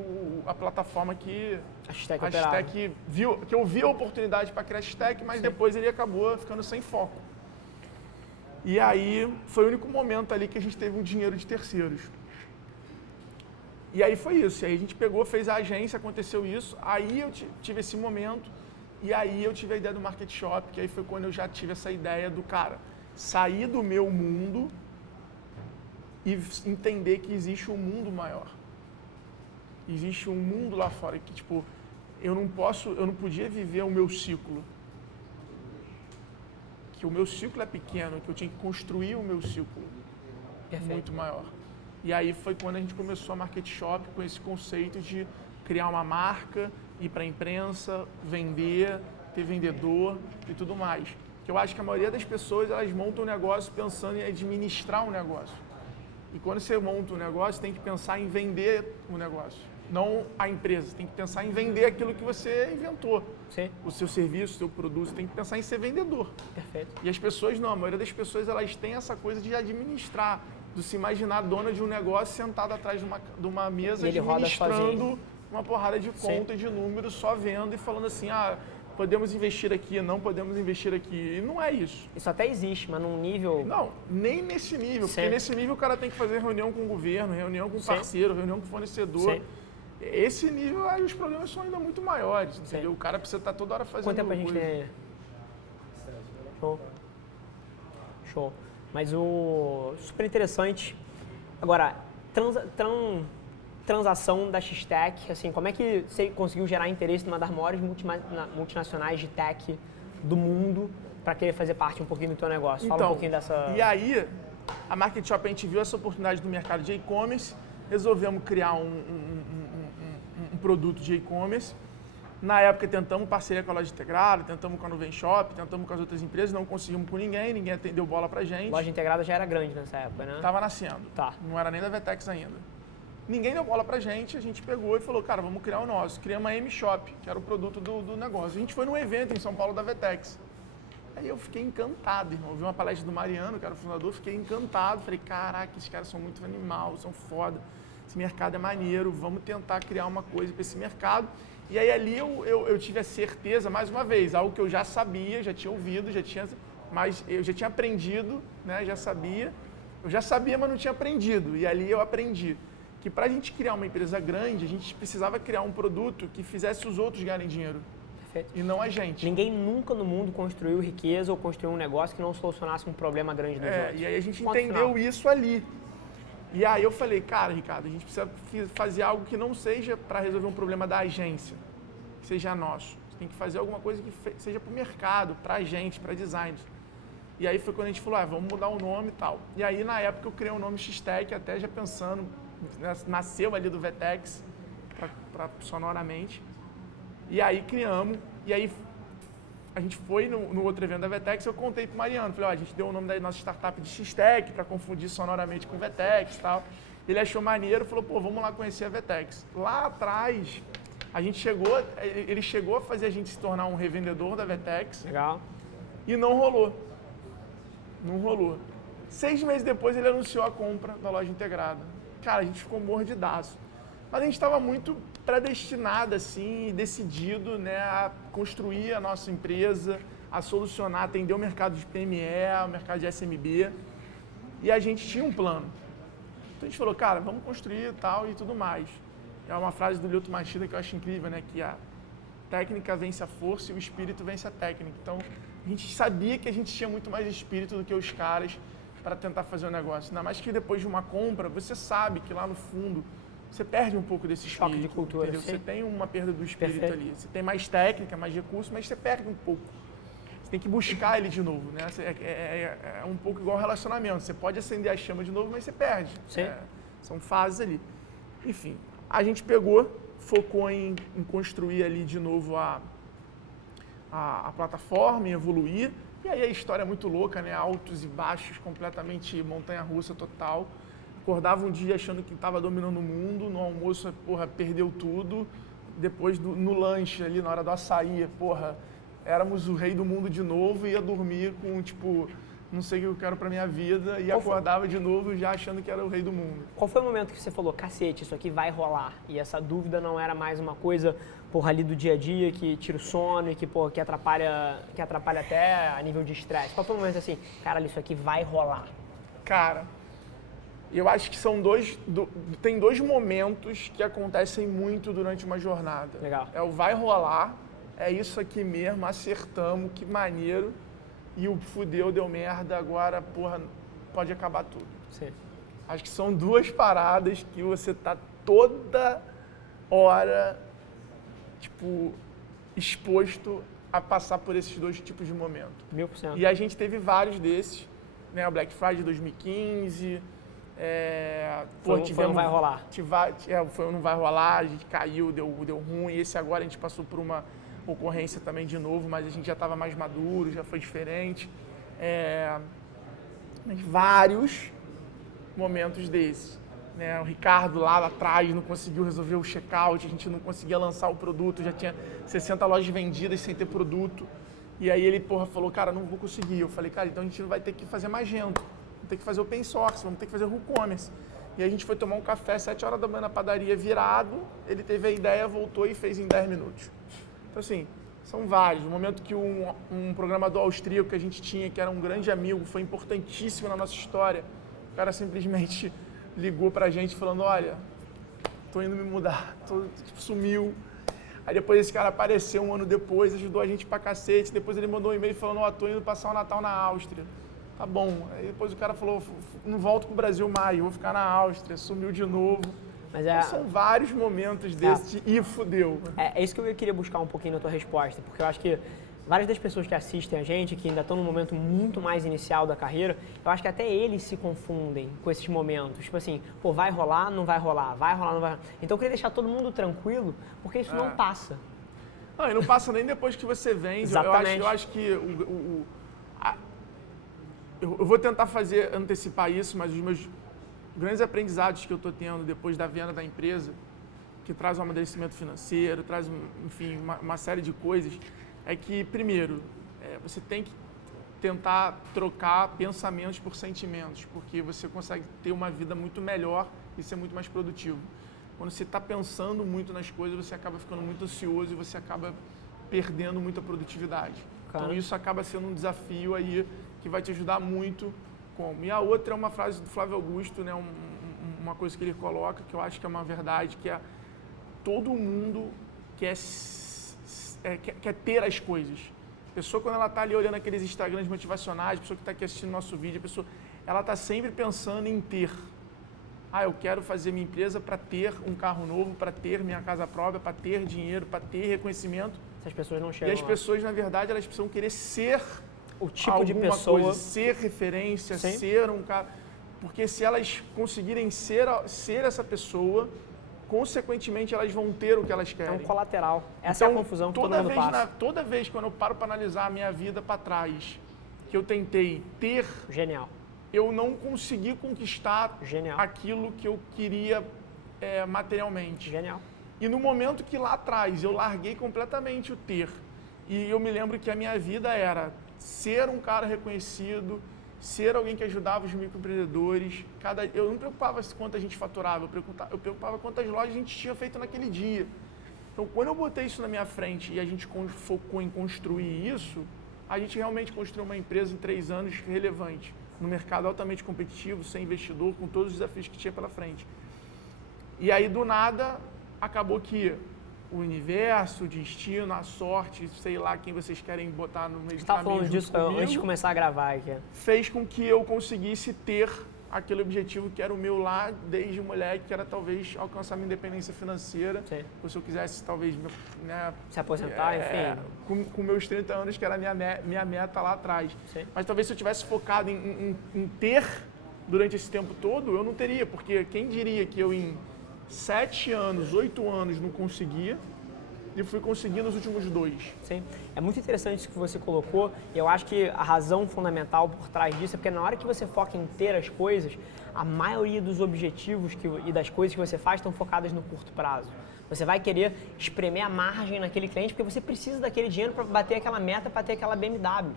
a plataforma que a X-Tech viu, que eu vi a oportunidade para criar a X-Tech, mas depois ele acabou ficando sem foco. E aí foi o único momento ali que a gente teve um dinheiro de terceiros. E aí foi isso, e aí a gente pegou, fez a agência, aconteceu isso, aí eu tive esse momento, e aí eu tive a ideia do Market Shop, que aí foi quando eu já tive essa ideia do cara, sair do meu mundo e entender que existe um mundo maior. Existe um mundo lá fora que, tipo, eu não podia viver o meu ciclo. Que o meu ciclo é pequeno, que eu tinha que construir o meu ciclo muito maior. E aí foi quando a gente começou a Market Shop com esse conceito de criar uma marca, ir para a imprensa, vender, ter vendedor e tudo mais. Que eu acho que a maioria das pessoas, elas montam um negócio pensando em administrar um negócio. E quando você monta um negócio, tem que pensar em vender o negócio, não a empresa. Você tem que pensar em vender aquilo que você inventou. Sim. O seu serviço, o seu produto, você tem que pensar em ser vendedor. Perfeito. E as pessoas não, a maioria das pessoas, elas têm essa coisa de administrar, de se imaginar dona de um negócio sentada atrás de uma mesa, administrando uma porrada de conta, de números, só vendo e falando assim, podemos investir aqui, não podemos investir aqui. E não é isso. Isso até existe, mas num nível... Não, nem nesse nível. Porque nesse nível o cara tem que fazer reunião com o governo, reunião com o parceiro, reunião com o fornecedor. Sim. Esse nível, aí os problemas são ainda muito maiores, entendeu? O cara precisa estar toda hora fazendo coisa. Quanto tempo a gente tem aí? Show. Mas super interessante. Agora, transação da X-Tech, assim, como é que você conseguiu gerar interesse numa das maiores multinacionais de tech do mundo para querer fazer parte um pouquinho do teu negócio? Fala um pouquinho dessa... E aí, a Market Shop, a gente viu essa oportunidade do mercado de e-commerce, resolvemos criar um produto de e-commerce. Na época, tentamos parceria com a Loja Integrada, tentamos com a Nuvem Shop, tentamos com as outras empresas, não conseguimos com ninguém atendeu bola pra gente. Loja Integrada já era grande nessa época, né? Tava nascendo. Tá. Não era nem da Vetex ainda. Ninguém deu bola pra gente, a gente pegou e falou, cara, vamos criar o nosso. Criamos a M-Shop, que era o produto do negócio. A gente foi num evento em São Paulo da Vetex. Aí eu fiquei encantado, irmão. Eu vi uma palestra do Mariano, que era o fundador, fiquei encantado. Falei, caraca, esses caras são muito animal, são foda. Esse mercado é maneiro, vamos tentar criar uma coisa para esse mercado. E aí ali eu tive a certeza, mais uma vez, algo que eu já sabia, já tinha ouvido, mas eu já tinha aprendido, né? Já sabia. Eu já sabia, mas não tinha aprendido. E ali eu aprendi que para a gente criar uma empresa grande, a gente precisava criar um produto que fizesse os outros ganharem dinheiro. Perfeito. E não a gente. Ninguém nunca no mundo construiu riqueza ou construiu um negócio que não solucionasse um problema grande dos outros. E aí a gente entendeu isso ali. E aí eu falei, cara, Ricardo, a gente precisa fazer algo que não seja para resolver um problema da agência, que seja nosso. Você tem que fazer alguma coisa que seja para o mercado, para a gente, para designers. E aí foi quando a gente falou, vamos mudar o nome e tal. E aí na época eu criei o nome X-Tech, até já pensando, nasceu ali do Vetex, sonoramente. E aí criamos, e aí a gente foi no outro evento da Vetex, eu contei pro Mariano, falei, a gente deu o nome da nossa startup de X-Tech para confundir sonoramente com Vetex e tal. Ele achou maneiro, falou, vamos lá conhecer a Vetex. Lá atrás, ele chegou a fazer a gente se tornar um revendedor da Vetex. Legal. E não rolou. Não rolou. 6 meses depois, ele anunciou a compra da Loja Integrada. Cara, a gente ficou mordidaço. Mas a gente estava muito predestinado, assim, decidido, né, a construir a nossa empresa, a solucionar, atender o mercado de PME, o mercado de SMB. E a gente tinha um plano. Então a gente falou, cara, vamos construir tal e tudo mais. É uma frase do Lyoto Machida que eu acho incrível, né? Que a técnica vence a força e o espírito vence a técnica. Então a gente sabia que a gente tinha muito mais espírito do que os caras para tentar fazer o negócio. Ainda mais que depois de uma compra, você sabe que lá no fundo você perde um pouco desse espírito. Choque de cultura. Você tem uma perda do espírito Perfeito. ali. Você tem mais técnica, mais recurso, mas você perde um pouco. Você tem que buscar ele de novo, né? É um pouco igual relacionamento. Você pode acender a chama de novo, mas você perde. Sim. São fases ali. Enfim, a gente pegou, focou em construir ali de novo a plataforma, em evoluir. E aí a história é muito louca, né? Altos e baixos, completamente montanha-russa total. Acordava um dia achando que estava dominando o mundo, no almoço, porra, perdeu tudo. Depois, no lanche ali, na hora do açaí, porra, éramos o rei do mundo de novo e ia dormir com, tipo, não sei o que eu quero pra minha vida. E acordava de novo já achando que era o rei do mundo. Qual foi o momento que você falou, cacete, isso aqui vai rolar? E essa dúvida não era mais uma coisa, porra, ali do dia a dia, que tira o sono e que, porra, que atrapalha até a nível de estresse. Qual foi o momento assim, cara, isso aqui vai rolar? Cara, eu acho que tem dois momentos que acontecem muito durante uma jornada. Legal. É o vai rolar, é isso aqui mesmo, acertamos, que maneiro. E o fudeu, deu merda, agora, porra, pode acabar tudo. Sim. Acho que são duas paradas que você tá toda hora, tipo, exposto a passar por esses dois tipos de momento. 1000%. E a gente teve vários desses, né? O Black Friday de 2015, Foi um vai rolar. Foi um não vai rolar, a gente caiu, deu ruim. Esse agora a gente passou por uma ocorrência também de novo, mas a gente já estava mais maduro, já foi diferente. Mas vários momentos desses. Né? O Ricardo lá atrás não conseguiu resolver o checkout, a gente não conseguia lançar o produto, já tinha 60 lojas vendidas sem ter produto. E aí ele, porra, falou, cara, não vou conseguir. Eu falei, cara, então a gente vai ter que fazer Magento, vamos ter que fazer open source, vamos ter que fazer WooCommerce. E aí a gente foi tomar um café 7 horas da manhã na padaria virado, ele teve a ideia, voltou e fez em 10 minutos. Então assim, são vários. O momento que um programador austríaco que a gente tinha, que era um grande amigo, foi importantíssimo na nossa história, o cara simplesmente ligou pra gente falando, olha, tô indo me mudar, sumiu. Aí depois esse cara apareceu um ano depois, ajudou a gente pra cacete, depois ele mandou um e-mail falando, ó, tô indo passar o Natal na Áustria. Tá bom. Aí depois o cara falou, não volto pro Brasil mais, vou ficar na Áustria, sumiu de novo. Mas Então, são vários momentos desses e fudeu. É isso que eu queria buscar um pouquinho na tua resposta, porque eu acho que várias das pessoas que assistem a gente, que ainda estão num momento muito mais inicial da carreira, eu acho que até eles se confundem com esses momentos. Tipo assim, pô, vai rolar, não vai rolar, vai rolar, não vai rolar. Então eu queria deixar todo mundo tranquilo, porque isso não passa. Não, e não passa nem depois que você vende. Exatamente. Eu acho que eu vou tentar antecipar isso, mas os meus grandes aprendizados que eu estou tendo depois da venda da empresa, que traz um amadurecimento financeiro, traz, enfim, uma série de coisas, é que, primeiro, você tem que tentar trocar pensamentos por sentimentos, porque você consegue ter uma vida muito melhor e ser muito mais produtivo. Quando você está pensando muito nas coisas, você acaba ficando muito ansioso e você acaba perdendo muita produtividade. Então isso acaba sendo um desafio aí que vai te ajudar muito. E a outra é uma frase do Flávio Augusto, né? Uma coisa que ele coloca, que eu acho que é uma verdade, que é todo mundo quer ter as coisas. A pessoa, quando ela está ali olhando aqueles Instagrams motivacionais, a pessoa que está aqui assistindo nosso vídeo, ela está sempre pensando em ter. Eu quero fazer minha empresa para ter um carro novo, para ter minha casa própria, para ter dinheiro, para ter reconhecimento. Essas pessoas não chegam E as pessoas, na verdade, elas precisam querer ser o tipo de pessoa, coisa, ser referência, Sim. ser um cara. Porque se elas conseguirem ser essa pessoa, consequentemente elas vão ter o que elas querem. É um colateral. Essa é a confusão que todo mundo passa. Toda vez quando eu paro para analisar a minha vida para trás, que eu tentei ter, Genial. eu não consegui conquistar Genial. aquilo que eu queria materialmente. Genial. E no momento que lá atrás eu larguei completamente o ter, e eu me lembro que a minha vida era ser um cara reconhecido, ser alguém que ajudava os microempreendedores. Eu não me preocupava quanto a gente faturava, eu preocupava quantas lojas a gente tinha feito naquele dia. Então, quando eu botei isso na minha frente e a gente focou em construir isso, a gente realmente construiu uma empresa em 3 anos relevante. num mercado altamente competitivo, sem investidor, com todos os desafios que tinha pela frente. E aí, do nada, acabou que o universo, o destino, a sorte, sei lá quem vocês querem botar no meio do caminho. Você estava falando disso antes de começar a gravar aqui. Fez com que eu conseguisse ter aquele objetivo que era o meu lá desde moleque, que era talvez alcançar minha independência financeira. Sim. Ou se eu quisesse talvez, né, se aposentar, enfim. Com meus 30 anos, que era a minha meta lá atrás. Sim. Mas talvez se eu tivesse focado em ter durante esse tempo todo, eu não teria, porque quem diria que eu em 7 anos, 8 anos não conseguia, e fui conseguir nos últimos 2. Sim, é muito interessante isso que você colocou, e eu acho que a razão fundamental por trás disso é porque na hora que você foca em ter as coisas, a maioria dos objetivos e das coisas que você faz estão focadas no curto prazo. Você vai querer espremer a margem naquele cliente porque você precisa daquele dinheiro para bater aquela meta, para ter aquela BMW.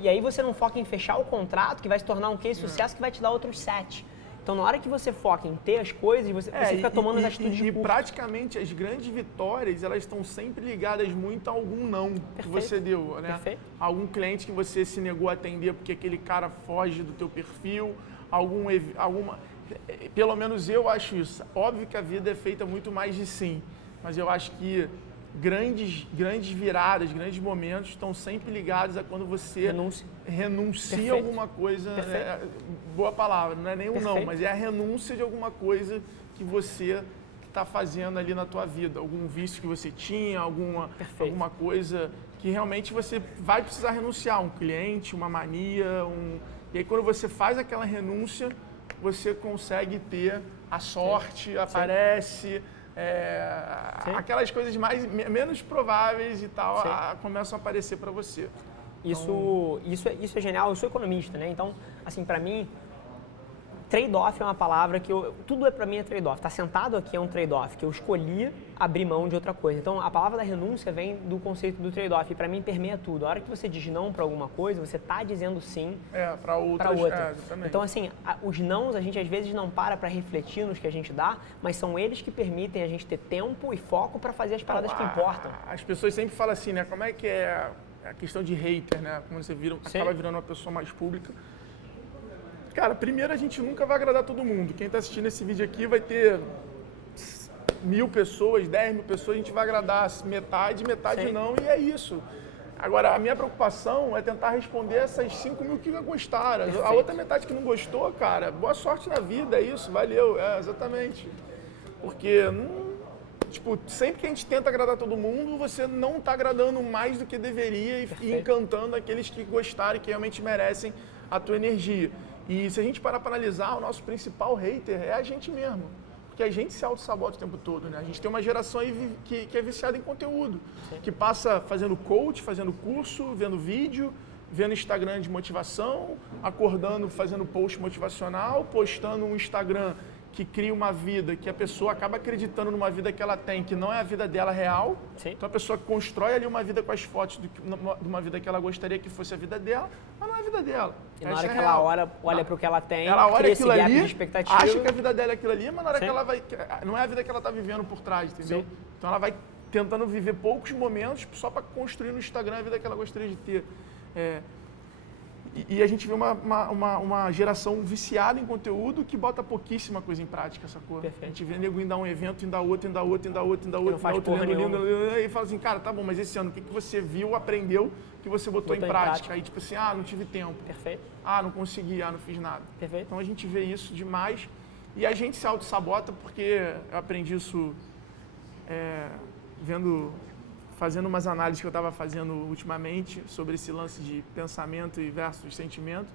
E aí você não foca em fechar o contrato, que vai se tornar um case de sucesso que vai te dar outros 7. Então, na hora que você foca em ter as coisas, você fica tomando as atitudes de curto. E praticamente as grandes vitórias, elas estão sempre ligadas muito a algum não que você deu, né? Perfeito. Algum cliente que você se negou a atender porque aquele cara foge do teu perfil, pelo menos eu acho isso. Óbvio que a vida é feita muito mais de sim, mas eu acho que grandes viradas, grandes momentos estão sempre ligados a quando você renuncia a alguma coisa. Boa palavra, não é nem um não, mas é a renúncia de alguma coisa que você está fazendo ali na tua vida. Algum vício que você tinha, alguma coisa que realmente você vai precisar renunciar. Um cliente, uma mania. E aí quando você faz aquela renúncia, você consegue ter a sorte, aparece... aquelas coisas menos prováveis e tal começam a aparecer para você. Isso é genial. Eu sou economista, né? Então, assim, para mim, trade-off é uma palavra que tudo para mim é trade-off. Tá sentado aqui é um trade-off, que eu escolhi abrir mão de outra coisa. Então, a palavra da renúncia vem do conceito do trade-off e para mim permeia tudo. A hora que você diz não para alguma coisa, você tá dizendo sim para outra. Então, assim, os nãos a gente às vezes não para refletir nos que a gente dá, mas são eles que permitem a gente ter tempo e foco para fazer as paradas que importam. As pessoas sempre falam assim, né? Como é que é a questão de hater, né? Como você acaba virando uma pessoa mais pública. Cara, primeiro a gente nunca vai agradar todo mundo. Quem está assistindo esse vídeo aqui vai ter 1.000 pessoas, 10.000 pessoas, a gente vai agradar metade não, e é isso. Agora, a minha preocupação é tentar responder essas 5.000 que gostaram. Perfeito. A outra metade que não gostou, cara, boa sorte na vida, é isso, valeu, exatamente. Porque, sempre que a gente tenta agradar todo mundo, você não está agradando mais do que deveria e encantando aqueles que gostaram e que realmente merecem a tua energia. E se a gente parar para analisar, o nosso principal hater é a gente mesmo. Porque a gente se auto-sabota o tempo todo, né? A gente tem uma geração aí que é viciada em conteúdo. Que passa fazendo coach, fazendo curso, vendo vídeo, vendo Instagram de motivação, acordando, fazendo post motivacional, postando um Instagram que cria uma vida que a pessoa acaba acreditando numa vida que ela tem, que não é a vida dela real. Então a pessoa constrói ali uma vida com as fotos de uma vida que ela gostaria que fosse a vida dela, mas não é a vida dela. E na hora que ela olha para o que ela tem, ela olha aquilo ali, expectativa. acha que a vida dela é aquilo ali, mas na hora que ela vai... Não é a vida que ela está vivendo por trás, entendeu? Então ela vai tentando viver poucos momentos só para construir no Instagram a vida que ela gostaria de ter. E a gente vê uma geração viciada em conteúdo que bota pouquíssima coisa em prática, sacou? Perfeito. A gente vê nego indo a um evento, indo a outro, lendo, e fala assim, cara, tá bom, mas esse ano, o que você viu, aprendeu, que você botou em prática? Aí tipo assim, não tive tempo. Perfeito. Não consegui, não fiz nada. Perfeito. Então a gente vê isso demais e a gente se auto-sabota porque eu aprendi isso fazendo umas análises que eu estava fazendo ultimamente sobre esse lance de pensamento e versus sentimento,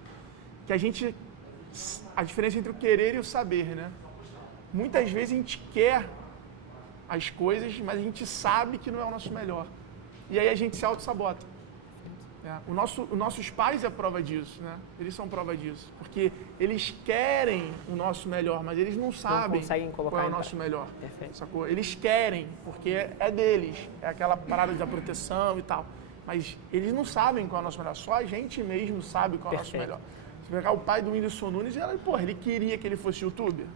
que a diferença entre o querer e o saber, né? Muitas vezes a gente quer as coisas, mas a gente sabe que não é o nosso melhor. E aí a gente se auto-sabota. Os nossos pais é a prova disso, né? Eles são prova disso. Porque eles querem o nosso melhor, mas eles não sabem qual é o nosso melhor. Perfeito. Sacou? Eles querem, porque é deles. É aquela parada da proteção e tal. Mas eles não sabem qual é o nosso melhor. Só a gente mesmo sabe qual é o nosso melhor. Se pegar o pai do Whindersson Nunes, ele queria que ele fosse youtuber?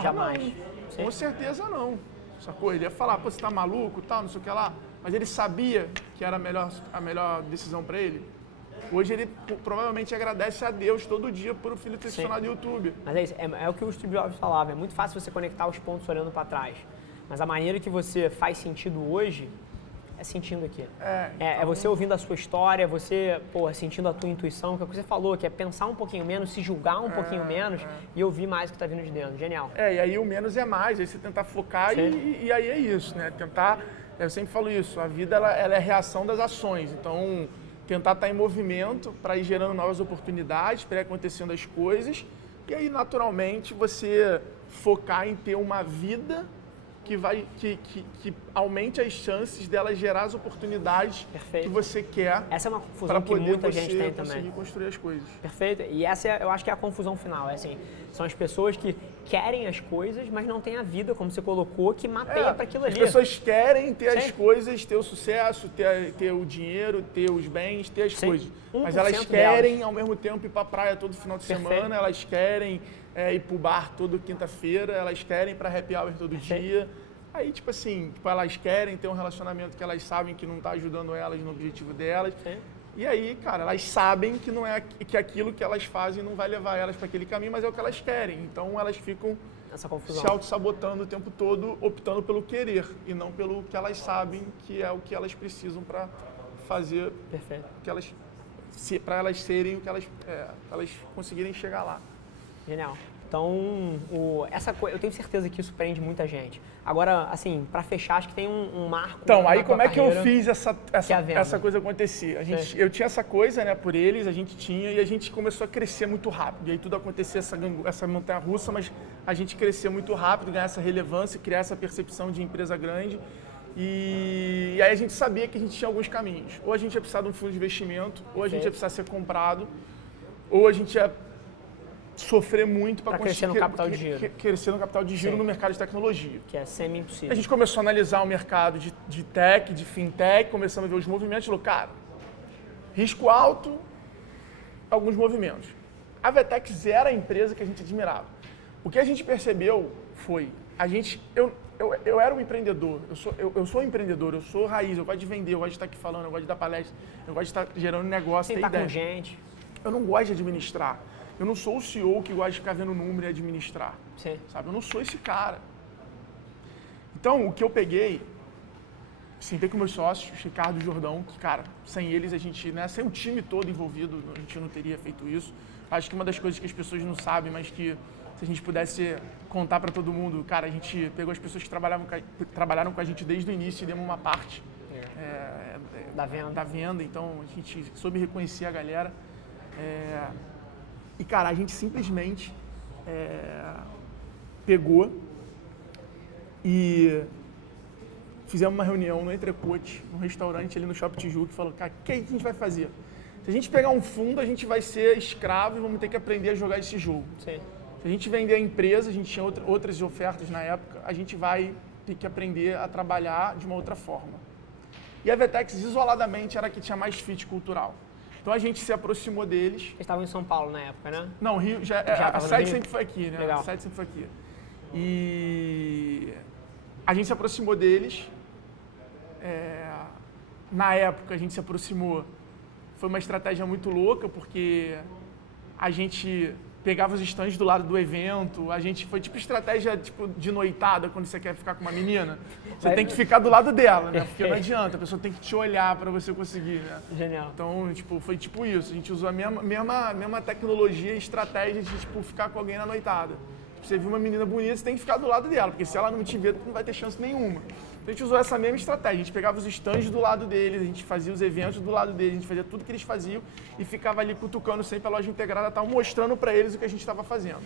Jamais. Não. Com certeza não. Sacou? Ele ia falar, você tá maluco, tal, não sei o que lá. Mas ele sabia que era a melhor decisão para ele? Hoje ele provavelmente agradece a Deus todo dia por o filho ter se tornado YouTube. Mas é isso, é o que o Steve Jobs falava, é muito fácil você conectar os pontos olhando para trás. Mas a maneira que você faz sentido hoje é sentindo aqui. É você ouvindo a sua história, você sentindo a tua intuição, que é o que você falou, que é pensar um pouquinho menos, se julgar um pouquinho menos e ouvir mais o que está vindo de dentro. Genial. E aí o menos é mais, aí você tentar focar e aí é isso, né? Tentar, eu sempre falo isso, a vida ela é a reação das ações, então tentar estar em movimento para ir gerando novas oportunidades, para ir acontecendo as coisas e aí naturalmente você focar em ter uma vida que aumente as chances dela gerar as oportunidades que você quer. Essa é uma confusão que muita gente tem também. Conseguir construir as coisas. Perfeito. E essa eu acho que é a confusão final. Assim, são as pessoas que querem as coisas, mas não têm a vida, como você colocou, que mapeia para aquilo ali. As pessoas querem ter as coisas, ter o sucesso, ter o dinheiro, ter os bens, ter as coisas. Mas elas querem, ao mesmo tempo, ir para a praia todo final de semana, elas querem ir pro bar toda quinta-feira, elas querem ir pra happy hour todo dia. Aí, tipo assim, elas querem ter um relacionamento que elas sabem que não tá ajudando elas no objetivo delas. E aí, cara, elas sabem que não é que aquilo que elas fazem não vai levar elas para aquele caminho, mas é o que elas querem. Então elas ficam se auto-sabotando o tempo todo, optando pelo querer e não pelo que elas sabem que é o que elas precisam para fazer, para elas serem o que elas conseguirem chegar lá. Genial. Então, eu tenho certeza que isso prende muita gente. Agora, assim, para fechar, acho que tem um marco. Então, aí como é que eu fiz essa coisa acontecer? Eu tinha essa coisa, né, por eles, a gente tinha, e a gente começou a crescer muito rápido. E aí tudo acontecia, essa montanha-russa, mas a gente crescia muito rápido, ganhar essa relevância, criar essa percepção de empresa grande. E aí a gente sabia que a gente tinha alguns caminhos. Ou a gente ia precisar de um fundo de investimento, ou a gente ia precisar ser comprado, ou a gente ia sofrer muito para crescer no capital de giro. Crescer no capital de giro no mercado de tecnologia. Que é semi-impossível. A gente começou a analisar o mercado de tech, de fintech, começamos a ver os movimentos e falou, cara, risco alto, alguns movimentos. A Vetex era a empresa que a gente admirava. O que a gente percebeu foi, eu era um empreendedor, eu sou um empreendedor, eu sou raiz, eu gosto de vender, eu gosto de estar aqui falando, eu gosto de dar palestra, eu gosto de estar gerando negócio, ter ideia. Com gente. Eu não gosto de administrar. Eu não sou o CEO que gosta de ficar vendo número e administrar. Sabe? Eu não sou esse cara. Então, o que eu peguei, sentei com meus sócios, Ricardo e Jordão, que, cara, sem eles a gente, né, sem o time todo envolvido, a gente não teria feito isso. Acho que uma das coisas que as pessoas não sabem, mas que se a gente pudesse contar para todo mundo, cara, a gente pegou as pessoas que trabalharam com a gente desde o início e demos uma parte da venda. Então, a gente soube reconhecer a galera. E, cara, a gente simplesmente pegou e fizemos uma reunião no Entrecote, num restaurante ali no Shopping Tijuca, e falou, cara, o que a gente vai fazer? Se a gente pegar um fundo, a gente vai ser escravo e vamos ter que aprender a jogar esse jogo. Se a gente vender a empresa, a gente tinha outras ofertas na época, a gente vai ter que aprender a trabalhar de uma outra forma. E a Vetex, isoladamente, era a que tinha mais fit cultural. Então a gente se aproximou deles. Eles estavam em São Paulo na época, né? Não, Rio, a sede sempre foi aqui, né? Legal. A sede sempre foi aqui. E a gente se aproximou deles. Na época a gente se aproximou, foi uma estratégia muito louca, porque a gente pegava os estandes do lado do evento, a gente foi tipo estratégia de noitada, quando você quer ficar com uma menina. Você tem que ficar do lado dela, né? Porque não adianta, a pessoa tem que te olhar para você conseguir, né? Genial. Então, foi tipo isso, a gente usou a mesma tecnologia e estratégia de ficar com alguém na noitada. Você viu uma menina bonita, você tem que ficar do lado dela, porque se ela não te ver, não vai ter chance nenhuma. Então, a gente usou essa mesma estratégia, a gente pegava os estandes do lado deles, a gente fazia os eventos do lado deles, a gente fazia tudo que eles faziam e ficava ali cutucando sempre a loja integrada, tal, mostrando para eles o que a gente estava fazendo.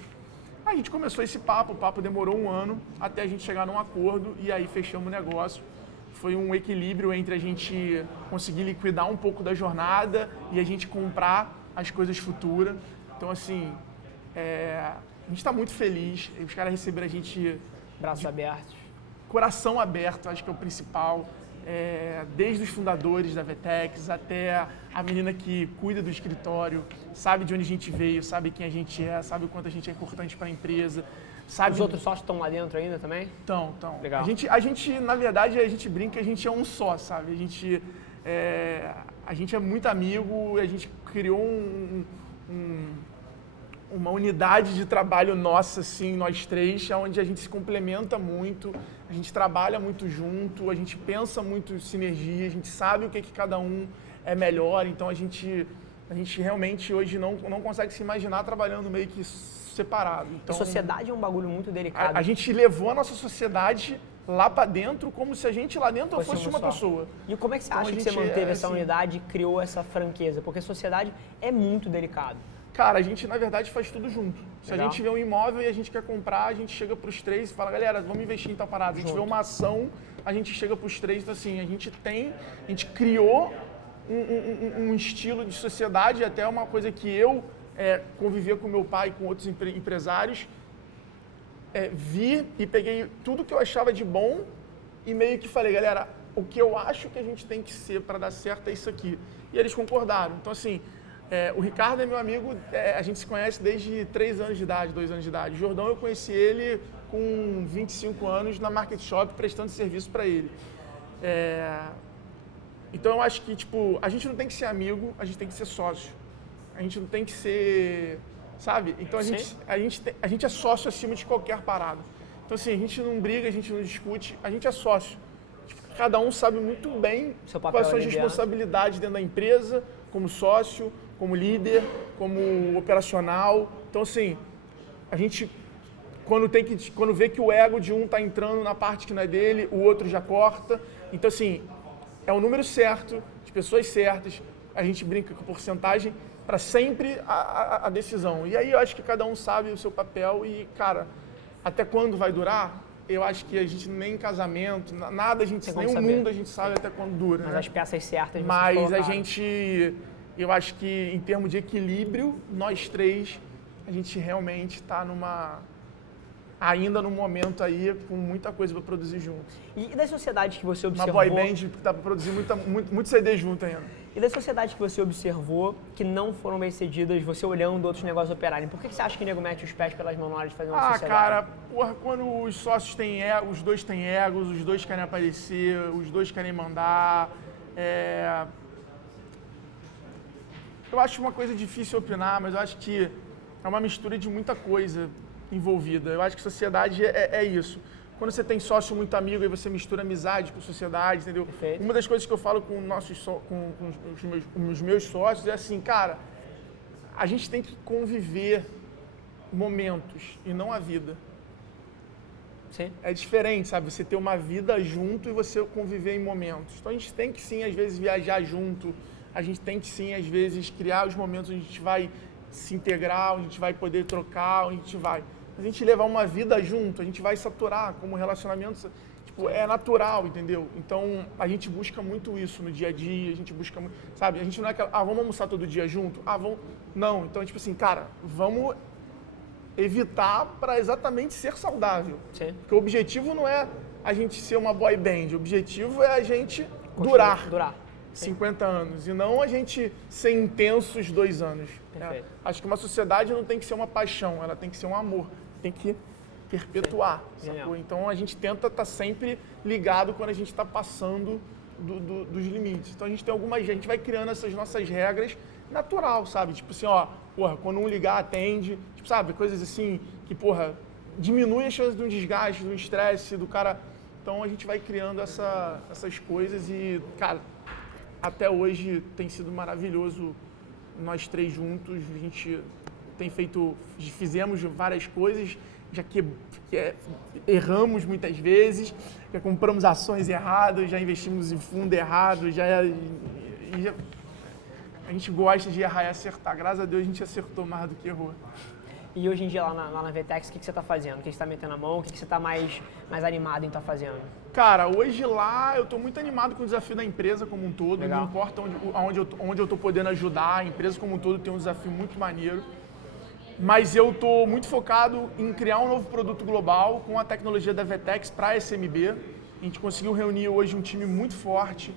Aí a gente começou esse papo, o papo demorou 1 ano até a gente chegar num acordo e aí fechamos o negócio. Foi um equilíbrio entre a gente conseguir liquidar um pouco da jornada e a gente comprar as coisas futuras. Então, assim, a gente está muito feliz, os caras receberam a gente... Braços abertos. Coração aberto, acho que é o principal, desde os fundadores da Vetex até a menina que cuida do escritório, sabe de onde a gente veio, sabe quem a gente é, sabe o quanto a gente é importante para a empresa. Sabe... Os outros sócios estão lá dentro ainda também? Estão. Legal. A gente, na verdade, a gente brinca que a gente é um só, sabe? A a gente é muito amigo, a gente criou uma unidade de trabalho nossa, assim, nós três, onde a gente se complementa muito, a gente trabalha muito junto, a gente pensa muito em sinergia, a gente sabe o que cada um é melhor, então a gente realmente hoje não consegue se imaginar trabalhando meio que separado. Então, a sociedade é um bagulho muito delicado. A gente levou a nossa sociedade lá pra dentro como se a gente lá dentro fosse uma pessoa. E como é que você acha que você manteve essa unidade e criou essa franqueza? Porque a sociedade é muito delicado. Cara, a gente, na verdade, faz tudo junto. Se Legal. a gente vê um imóvel e a gente quer comprar, a gente chega pros três e fala, galera, vamos investir em tal parada. A gente vê uma ação, a gente chega pros três. Então, assim, a gente criou um estilo de sociedade, até uma coisa que eu convivia com meu pai e com outros empresários, vi e peguei tudo que eu achava de bom e meio que falei, galera, o que eu acho que a gente tem que ser para dar certo é isso aqui. E eles concordaram. Então, assim, o Ricardo é meu amigo, a gente se conhece desde 3 anos de idade, 2 anos de idade. O Jordão, eu conheci ele com 25 anos na Market Shop, prestando serviço para ele. Então, eu acho que, tipo, a gente não tem que ser amigo, a gente tem que ser sócio. A gente não tem que ser, sabe? Então, a gente é sócio acima de qualquer parada. Então, assim, a gente não briga, a gente não discute, a gente é sócio. Tipo, cada um sabe muito bem quais são as responsabilidades dentro da empresa, como sócio, como líder, como operacional. Então, assim, a gente, quando vê que o ego de um está entrando na parte que não é dele, o outro já corta. Então, assim, é o número certo, de pessoas certas, a gente brinca com porcentagem para sempre a decisão. E aí eu acho que cada um sabe o seu papel e, cara, até quando vai durar? Eu acho que a gente nem em casamento, nada a gente, nem o mundo a gente sabe até quando dura. Mas né? as peças certas Mas colocaram. a gente, eu acho que em termos de equilíbrio, nós três, a gente realmente está ainda num momento aí com muita coisa para produzir junto. E das sociedades que você observou... Uma boy band que dá para produzir muito CD junto ainda. E das sociedades que você observou que não foram bem cedidas, você olhando outros negócios operarem, por que você acha que o nego mete os pés pelas mãos na hora de fazer uma sociedade? Cara, porra, quando os sócios têm ego, os dois têm egos, os dois querem aparecer, os dois querem mandar. Eu acho uma coisa difícil opinar, mas eu acho que é uma mistura de muita coisa envolvida. Eu acho que sociedade é isso. Quando você tem sócio muito amigo, aí você mistura amizade com sociedade, entendeu? Perfeito. Uma das coisas que eu falo com os meus sócios é assim, cara, a gente tem que conviver momentos e não a vida. Sim. É diferente, sabe? Você ter uma vida junto e você conviver em momentos. Então a gente tem que sim, às vezes, viajar junto. A gente tem que sim, às vezes, criar os momentos onde a gente vai se integrar, onde a gente vai poder trocar, onde a gente vai... A gente levar uma vida junto, a gente vai saturar como relacionamento, tipo, é natural, entendeu? Então, a gente busca muito isso no dia a dia, a gente busca, sabe? A gente não é aquela, vamos almoçar todo dia junto? Vamos... Não, então, tipo assim, cara, vamos evitar para exatamente ser saudável. Sim. Porque o objetivo não é a gente ser uma boy band, o objetivo é a gente durar 50 anos e não a gente ser intensos 2 anos. Perfeito. Acho que uma sociedade não tem que ser uma paixão, ela tem que ser um amor, tem que perpetuar, sacou? Então a gente tenta estar sempre ligado quando a gente está passando dos limites. Então a gente vai criando essas nossas regras natural, sabe? Tipo assim, quando um ligar, atende, tipo, sabe? Coisas assim que, diminui a chance de um desgaste, do estresse, do cara... Então a gente vai criando essas coisas e, cara, até hoje tem sido maravilhoso nós três juntos. A gente fizemos várias coisas, já que erramos muitas vezes, já compramos ações erradas, já investimos em fundo errado, a gente gosta de errar e acertar. Graças a Deus a gente acertou mais do que errou. E hoje em dia lá na VTEX, o que você está fazendo? O que você está metendo a mão? O que você está mais animado em estar fazendo? Cara, hoje lá eu estou muito animado com o desafio da empresa como um todo. Legal. Não importa onde eu estou podendo ajudar, a empresa como um todo tem um desafio muito maneiro. Mas eu estou muito focado em criar um novo produto global com a tecnologia da VTEX para a SMB. A gente conseguiu reunir hoje um time muito forte,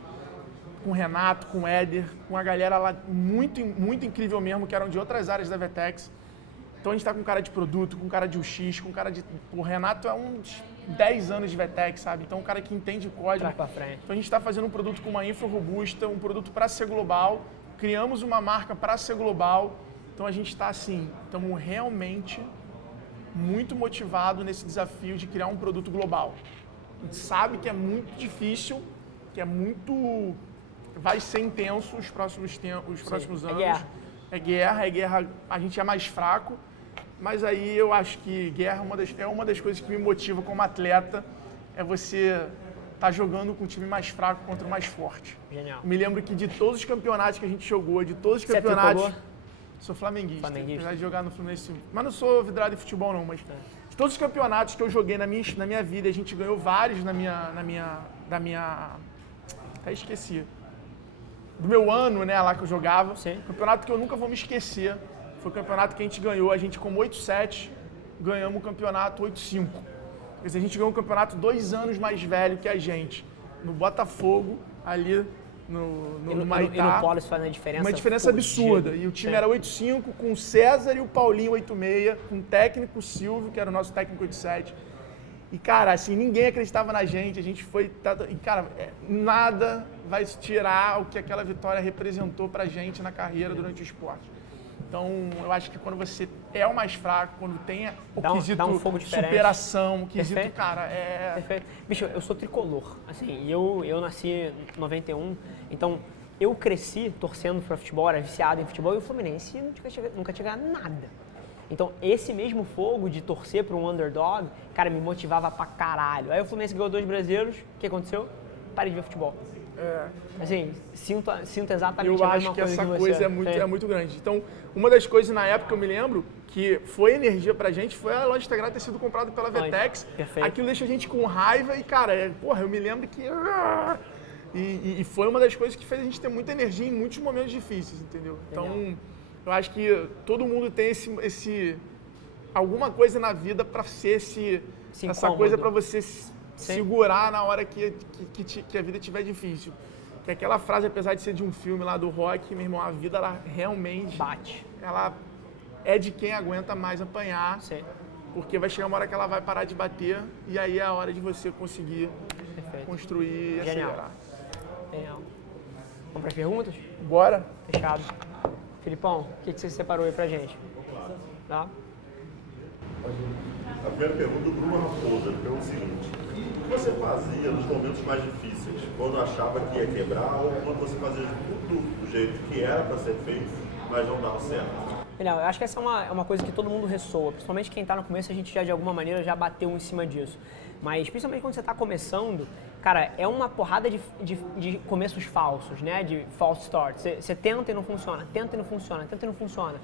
com o Renato, com o Éder, com a galera lá muito, muito incrível mesmo, que eram de outras áreas da VTEX. Então a gente está com cara de produto, com cara de UX, com cara de... O Renato é uns 10 anos de VTEX, sabe? Então um cara que entende código. Traz pra frente. Então a gente está fazendo um produto com uma infra robusta, um produto para ser global, criamos uma marca para ser global. Então a gente está assim, estamos realmente muito motivado nesse desafio de criar um produto global. A gente sabe que é muito difícil, que é muito... vai ser intenso os próximos anos. É guerra, a gente é mais fraco, mas aí eu acho que guerra é uma das coisas que me motiva como atleta, é você estar jogando com o time mais fraco contra o mais forte. Genial. Eu me lembro que de todos os campeonatos que a gente jogou, de todos os campeonatos... Sou flamenguista, apesar de jogar no Fluminense. Mas não sou vidrado em futebol não, mas de todos os campeonatos que eu joguei na minha vida, a gente ganhou vários até esqueci. Do meu ano, né, lá que eu jogava. Sim. Campeonato que eu nunca vou me esquecer. Foi o campeonato que a gente ganhou. A gente, como 8-7, ganhamos o campeonato 8-5. Quer dizer, a gente ganhou um campeonato 2 anos mais velho que a gente. No Botafogo, ali no Maitá. E no Polo isso faz uma diferença? Uma diferença absurda. E o time era 8-5, com o César e o Paulinho 8-6, com o técnico Silvio, que era o nosso técnico 8-7. E, cara, assim, ninguém acreditava na gente. A gente foi... E, cara, nada vai tirar o que aquela vitória representou pra gente na carreira durante o esporte. Então, eu acho que quando você é o mais fraco, quando tem o quesito dá um fogo superação, o quesito, Perfeito. cara, Perfeito. Bicho, eu sou tricolor, assim, eu nasci em 91, então eu cresci torcendo para futebol, era viciado em futebol, e o Fluminense nunca tinha ganhado nada. Então, esse mesmo fogo de torcer para um underdog, cara, me motivava pra caralho. Aí o Fluminense ganhou 2 brasileiros, o que aconteceu? Parei de ver futebol. Assim, sinto exatamente eu a mesma acho que coisa essa que coisa você. é muito grande. Então, uma das coisas na época, eu me lembro, que foi energia pra gente, foi a loja Integrada ter sido comprada pela VTEX. Perfeito. Aquilo deixa a gente com raiva e, cara, porra, eu me lembro que... E foi uma das coisas que fez a gente ter muita energia em muitos momentos difíceis, entendeu? Então, eu acho que todo mundo tem alguma coisa na vida pra ser essa coisa pra você segurar na hora que a vida estiver difícil. Que aquela frase, apesar de ser de um filme lá do Rock, meu irmão, a vida, ela realmente... Bate. Ela é de quem aguenta mais apanhar. Sim. Porque vai chegar uma hora que ela vai parar de bater e aí é a hora de você conseguir construir e acelerar. Genial. Vamos para as perguntas? Bora? Fechado. Filipão, o que você separou aí pra gente? Tá? A primeira pergunta do Bruno Raposo, ele pergunta o seguinte: o que você fazia nos momentos mais difíceis? Quando achava que ia quebrar ou quando você fazia tudo do jeito que era para ser feito, mas não dava certo? Eu acho que essa é uma coisa que todo mundo ressoa, principalmente quem está no começo, a gente já de alguma maneira já bateu em cima disso. Mas principalmente quando você está começando, cara, é uma porrada de começos falsos, né? De false start. Você tenta e não funciona, tenta e não funciona, tenta e não funciona.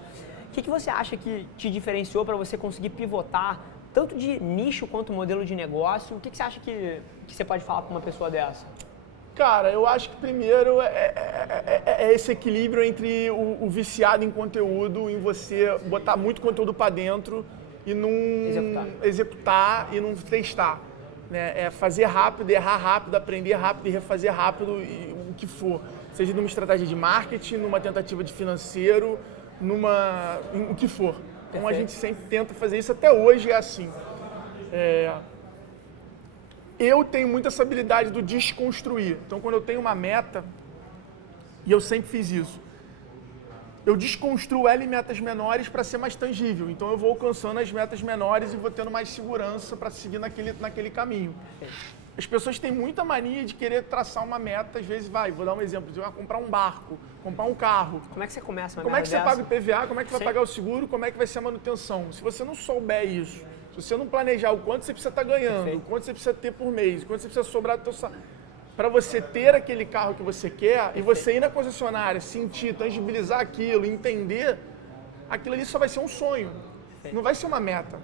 O que você acha que te diferenciou para você conseguir pivotar tanto de nicho quanto modelo de negócio? O que você acha que você pode falar para uma pessoa dessa? Cara, eu acho que primeiro é esse equilíbrio entre o viciado em conteúdo, em você botar muito conteúdo para dentro e não executar e não testar. Né? É fazer rápido, errar rápido, aprender rápido e refazer rápido o que for. Seja numa estratégia de marketing, numa tentativa de financeiro, o que for. Então a gente sempre tenta fazer isso, até hoje é assim. Eu tenho muito essa habilidade do desconstruir. Então, quando eu tenho uma meta, e eu sempre fiz isso, eu desconstruo ela em metas menores para ser mais tangível. Então, eu vou alcançando as metas menores e vou tendo mais segurança para seguir naquele caminho. As pessoas têm muita mania de querer traçar uma meta, às vezes vou dar um exemplo, de comprar um barco, comprar um carro. Como é que você começa uma Como é que você dessa? paga o PVA, como é que vai pagar o seguro, como é que vai ser a manutenção. Se você não souber isso, se você não planejar o quanto você precisa estar ganhando, o quanto você precisa ter por mês, o quanto você precisa sobrar do teu salário, para você ter aquele carro que você quer e você ir na concessionária, sentir, tangibilizar aquilo, entender, aquilo ali só vai ser um sonho, não vai ser uma meta.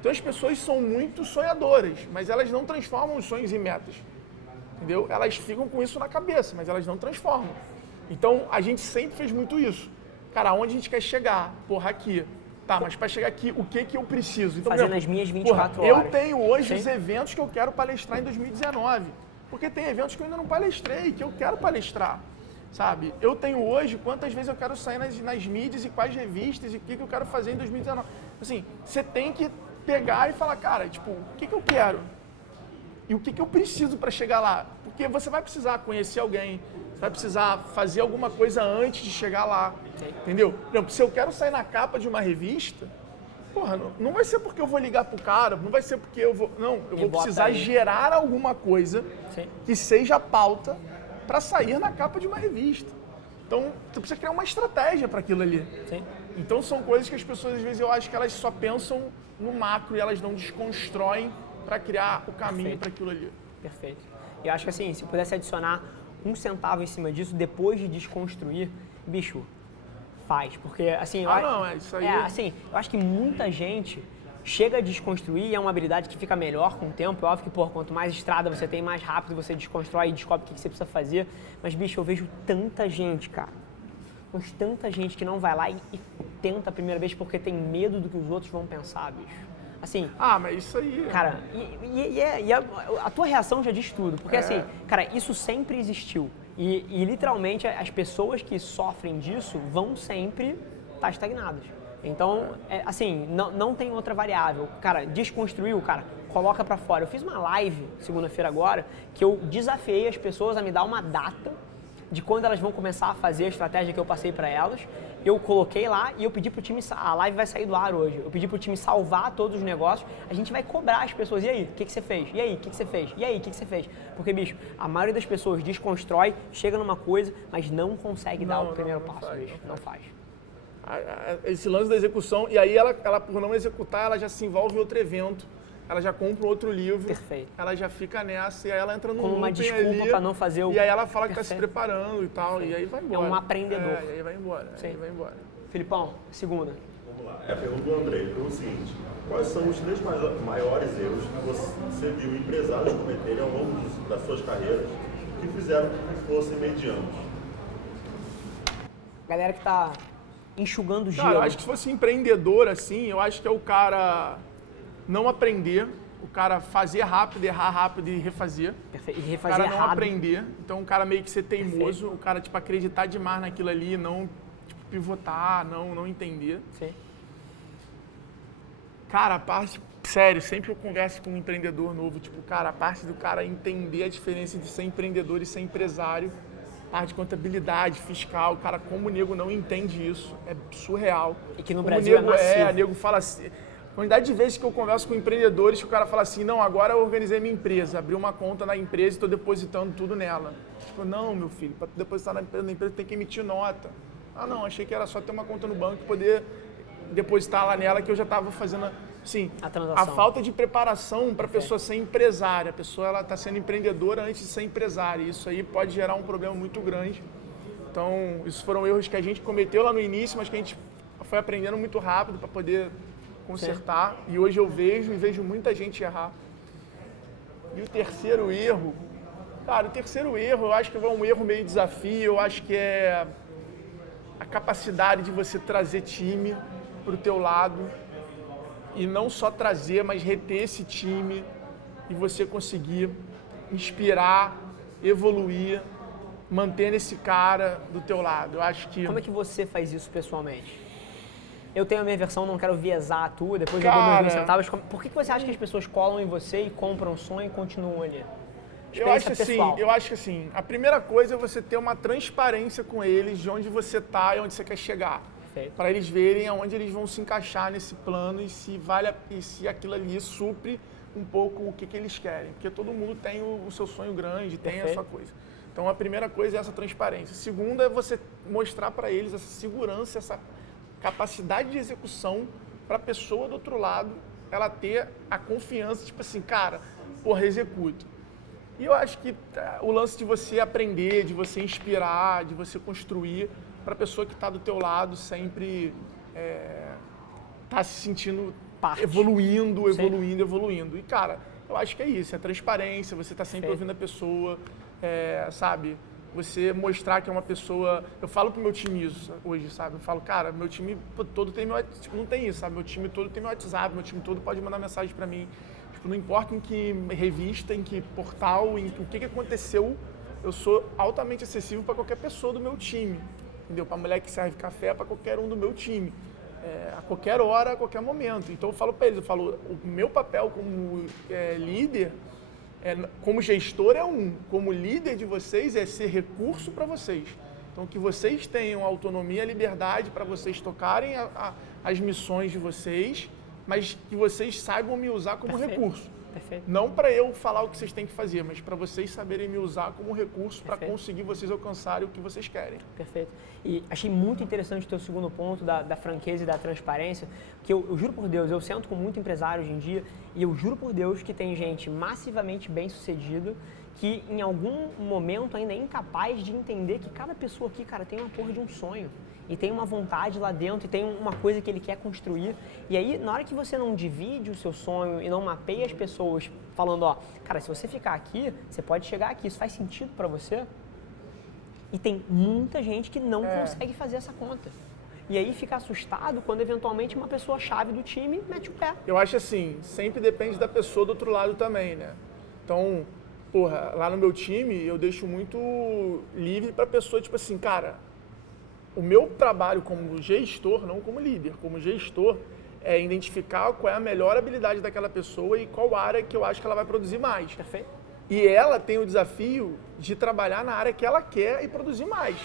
Então as pessoas são muito sonhadoras, mas elas não transformam os sonhos em metas, entendeu? Elas ficam com isso na cabeça, mas elas não transformam. Então a gente sempre fez muito isso. Cara, aonde a gente quer chegar? Porra, aqui. Tá, mas para chegar aqui, o que eu preciso? Então, fazendo as minhas 24 horas. Eu tenho hoje os eventos que eu quero palestrar em 2019. Porque tem eventos que eu ainda não palestrei, que eu quero palestrar. sabe? Eu tenho hoje quantas vezes eu quero sair nas mídias e quais revistas e o que eu quero fazer em 2019. Assim, você tem que pegar e falar, cara, tipo, o que eu quero? E o que eu preciso para chegar lá? Porque você vai precisar conhecer alguém, você vai precisar fazer alguma coisa antes de chegar lá, entendeu? Por exemplo, se eu quero sair na capa de uma revista, porra, não vai ser porque eu vou ligar pro cara, não vai ser porque eu vou... Não, eu vou precisar gerar alguma coisa que seja pauta para sair na capa de uma revista. Então, você precisa criar uma estratégia para aquilo ali. Sim. Então, são coisas que as pessoas, às vezes, eu acho que elas só pensam no macro e elas não desconstroem para criar o caminho para aquilo ali. Perfeito. E eu acho que assim, se pudesse adicionar 1 centavo em cima disso, depois de desconstruir, bicho, faz. Porque assim... isso aí... assim, eu acho que muita gente chega a desconstruir e é uma habilidade que fica melhor com o tempo. É óbvio que, porra, quanto mais estrada você tem, mais rápido você desconstrói e descobre o que você precisa fazer. Mas, bicho, eu vejo tanta gente, cara. Mas tanta gente que não vai lá e tenta a primeira vez porque tem medo do que os outros vão pensar, bicho. Assim... mas isso aí... Cara, a tua reação já diz tudo. Porque assim, cara, isso sempre existiu. E literalmente as pessoas que sofrem disso vão sempre estar estagnadas. Então, assim, não tem outra variável. Cara, desconstruiu, cara, coloca pra fora. Eu fiz uma live segunda-feira agora que eu desafiei as pessoas a me dar uma data de quando elas vão começar a fazer a estratégia que eu passei pra elas. Eu coloquei lá e eu pedi pro time, a live vai sair do ar hoje, eu pedi pro time salvar todos os negócios, a gente vai cobrar as pessoas, e aí, o que você fez? E aí, o que você fez? E aí, o que você fez? Porque, bicho, a maioria das pessoas desconstrói, chega numa coisa, mas não consegue dar o primeiro passo, bicho, não faz. Esse lance da execução, e aí ela, por não executar, ela já se envolve em outro evento, ela já compra um outro livro, Perfeito. Ela já fica nessa, e aí ela entra no como uma desculpa para não fazer o... E aí ela fala que está se preparando e tal, e aí vai embora. É um aprendedor. E aí vai embora, Filipão, segunda. Vamos lá. A pergunta do Andrei foi o seguinte: quais são os 3 maiores erros que você viu empresários cometerem ao longo das suas carreiras que fizeram que fossem medianos? Galera que tá enxugando gelo. Cara, eu acho que se fosse empreendedor, assim, eu acho que é o cara não aprender, o cara fazer rápido, errar rápido e refazer. Perfeito. E O refazer cara não errado. aprender, então o cara meio que ser teimoso, Perfeito. o cara, tipo, acreditar demais naquilo ali, não, tipo, pivotar, não entender. Sim. Cara, a parte, sério, sempre que eu converso com um empreendedor novo, tipo, cara, a parte do cara entender a diferença de ser empreendedor e ser empresário, parte de contabilidade, fiscal, cara, como o nego não entende isso, é surreal. E que no como Brasil o nego é o nego fala assim, quantidade de vezes que eu converso com empreendedores que o cara fala assim, não, agora eu organizei minha empresa, abri uma conta na empresa e estou depositando tudo nela. Tipo, não, meu filho, para depositar na empresa tem que emitir nota. Ah, não, achei que era só ter uma conta no banco e poder depositar lá nela que eu já estava fazendo, assim, a falta de preparação para a pessoa ser empresária. A pessoa ela está sendo empreendedora antes de ser empresária. Isso aí pode gerar um problema muito grande. Então, esses foram erros que a gente cometeu lá no início, mas que a gente foi aprendendo muito rápido para poder consertar. Sim. E hoje eu vejo muita gente errar. E o terceiro erro, cara, eu acho que é um erro meio desafio, eu acho que é a capacidade de você trazer time para o teu lado e não só trazer, mas reter esse time e você conseguir inspirar, evoluir, mantendo esse cara do teu lado. Eu acho que... Como é que você faz isso pessoalmente? Eu tenho a minha versão, não quero viesar a tua, depois eu dou meus 1.000 centavos. Por que você acha que as pessoas colam em você e compram o sonho e continuam ali? Eu acho que assim, a primeira coisa é você ter uma transparência com eles de onde você está e onde você quer chegar. Para eles verem aonde eles vão se encaixar nesse plano e se aquilo ali supre um pouco o que eles querem. Porque todo mundo tem o seu sonho grande, tem a sua coisa. Então a primeira coisa é essa transparência. A segunda é você mostrar para eles essa segurança, essa capacidade de execução para a pessoa do outro lado, ela ter a confiança, tipo assim, cara, porra, executo. E eu acho que o lance de você aprender, de você inspirar, de você construir para a pessoa que está do teu lado sempre tá se sentindo evoluindo. E, cara, eu acho que é isso, é transparência, você tá sempre ouvindo a pessoa, sabe? Você mostrar que é uma pessoa... Eu falo pro meu time isso hoje, sabe? Eu falo, cara, meu time todo tem meu... Tipo, não tem isso, sabe? Meu time todo tem meu WhatsApp, meu time todo pode mandar mensagem para mim. Tipo, não importa em que revista, em que portal, o que aconteceu eu sou altamente acessível para qualquer pessoa do meu time, entendeu? Para a mulher que serve café, para qualquer um do meu time, a qualquer hora, a qualquer momento. Então eu falo para eles, o meu papel como líder, como gestor como líder de vocês é ser recurso para vocês. Então que vocês tenham autonomia e liberdade para vocês tocarem as missões de vocês, mas que vocês saibam me usar como recurso. Perfeito. Não para eu falar o que vocês têm que fazer, mas para vocês saberem me usar como recurso para conseguir vocês alcançarem o que vocês querem. Perfeito. E achei muito interessante o teu segundo ponto da franqueza e da transparência, que eu juro por Deus, eu sento com muito empresário hoje em dia e eu juro por Deus que tem gente massivamente bem-sucedida que em algum momento ainda é incapaz de entender que cada pessoa aqui, cara, tem uma porra de um sonho. E tem uma vontade lá dentro, e tem uma coisa que ele quer construir. E aí, na hora que você não divide o seu sonho e não mapeia as pessoas falando, ó, cara, se você ficar aqui, você pode chegar aqui, isso faz sentido pra você? E tem muita gente que não consegue fazer essa conta. E aí fica assustado quando eventualmente uma pessoa-chave do time mete o pé. Eu acho assim, sempre depende da pessoa do outro lado também, né? Então, porra, lá no meu time, eu deixo muito livre pra pessoa, tipo assim, cara, o meu trabalho como gestor, não como líder, como gestor, é identificar qual é a melhor habilidade daquela pessoa e qual área que eu acho que ela vai produzir mais. Perfeito. E ela tem o desafio de trabalhar na área que ela quer e produzir mais.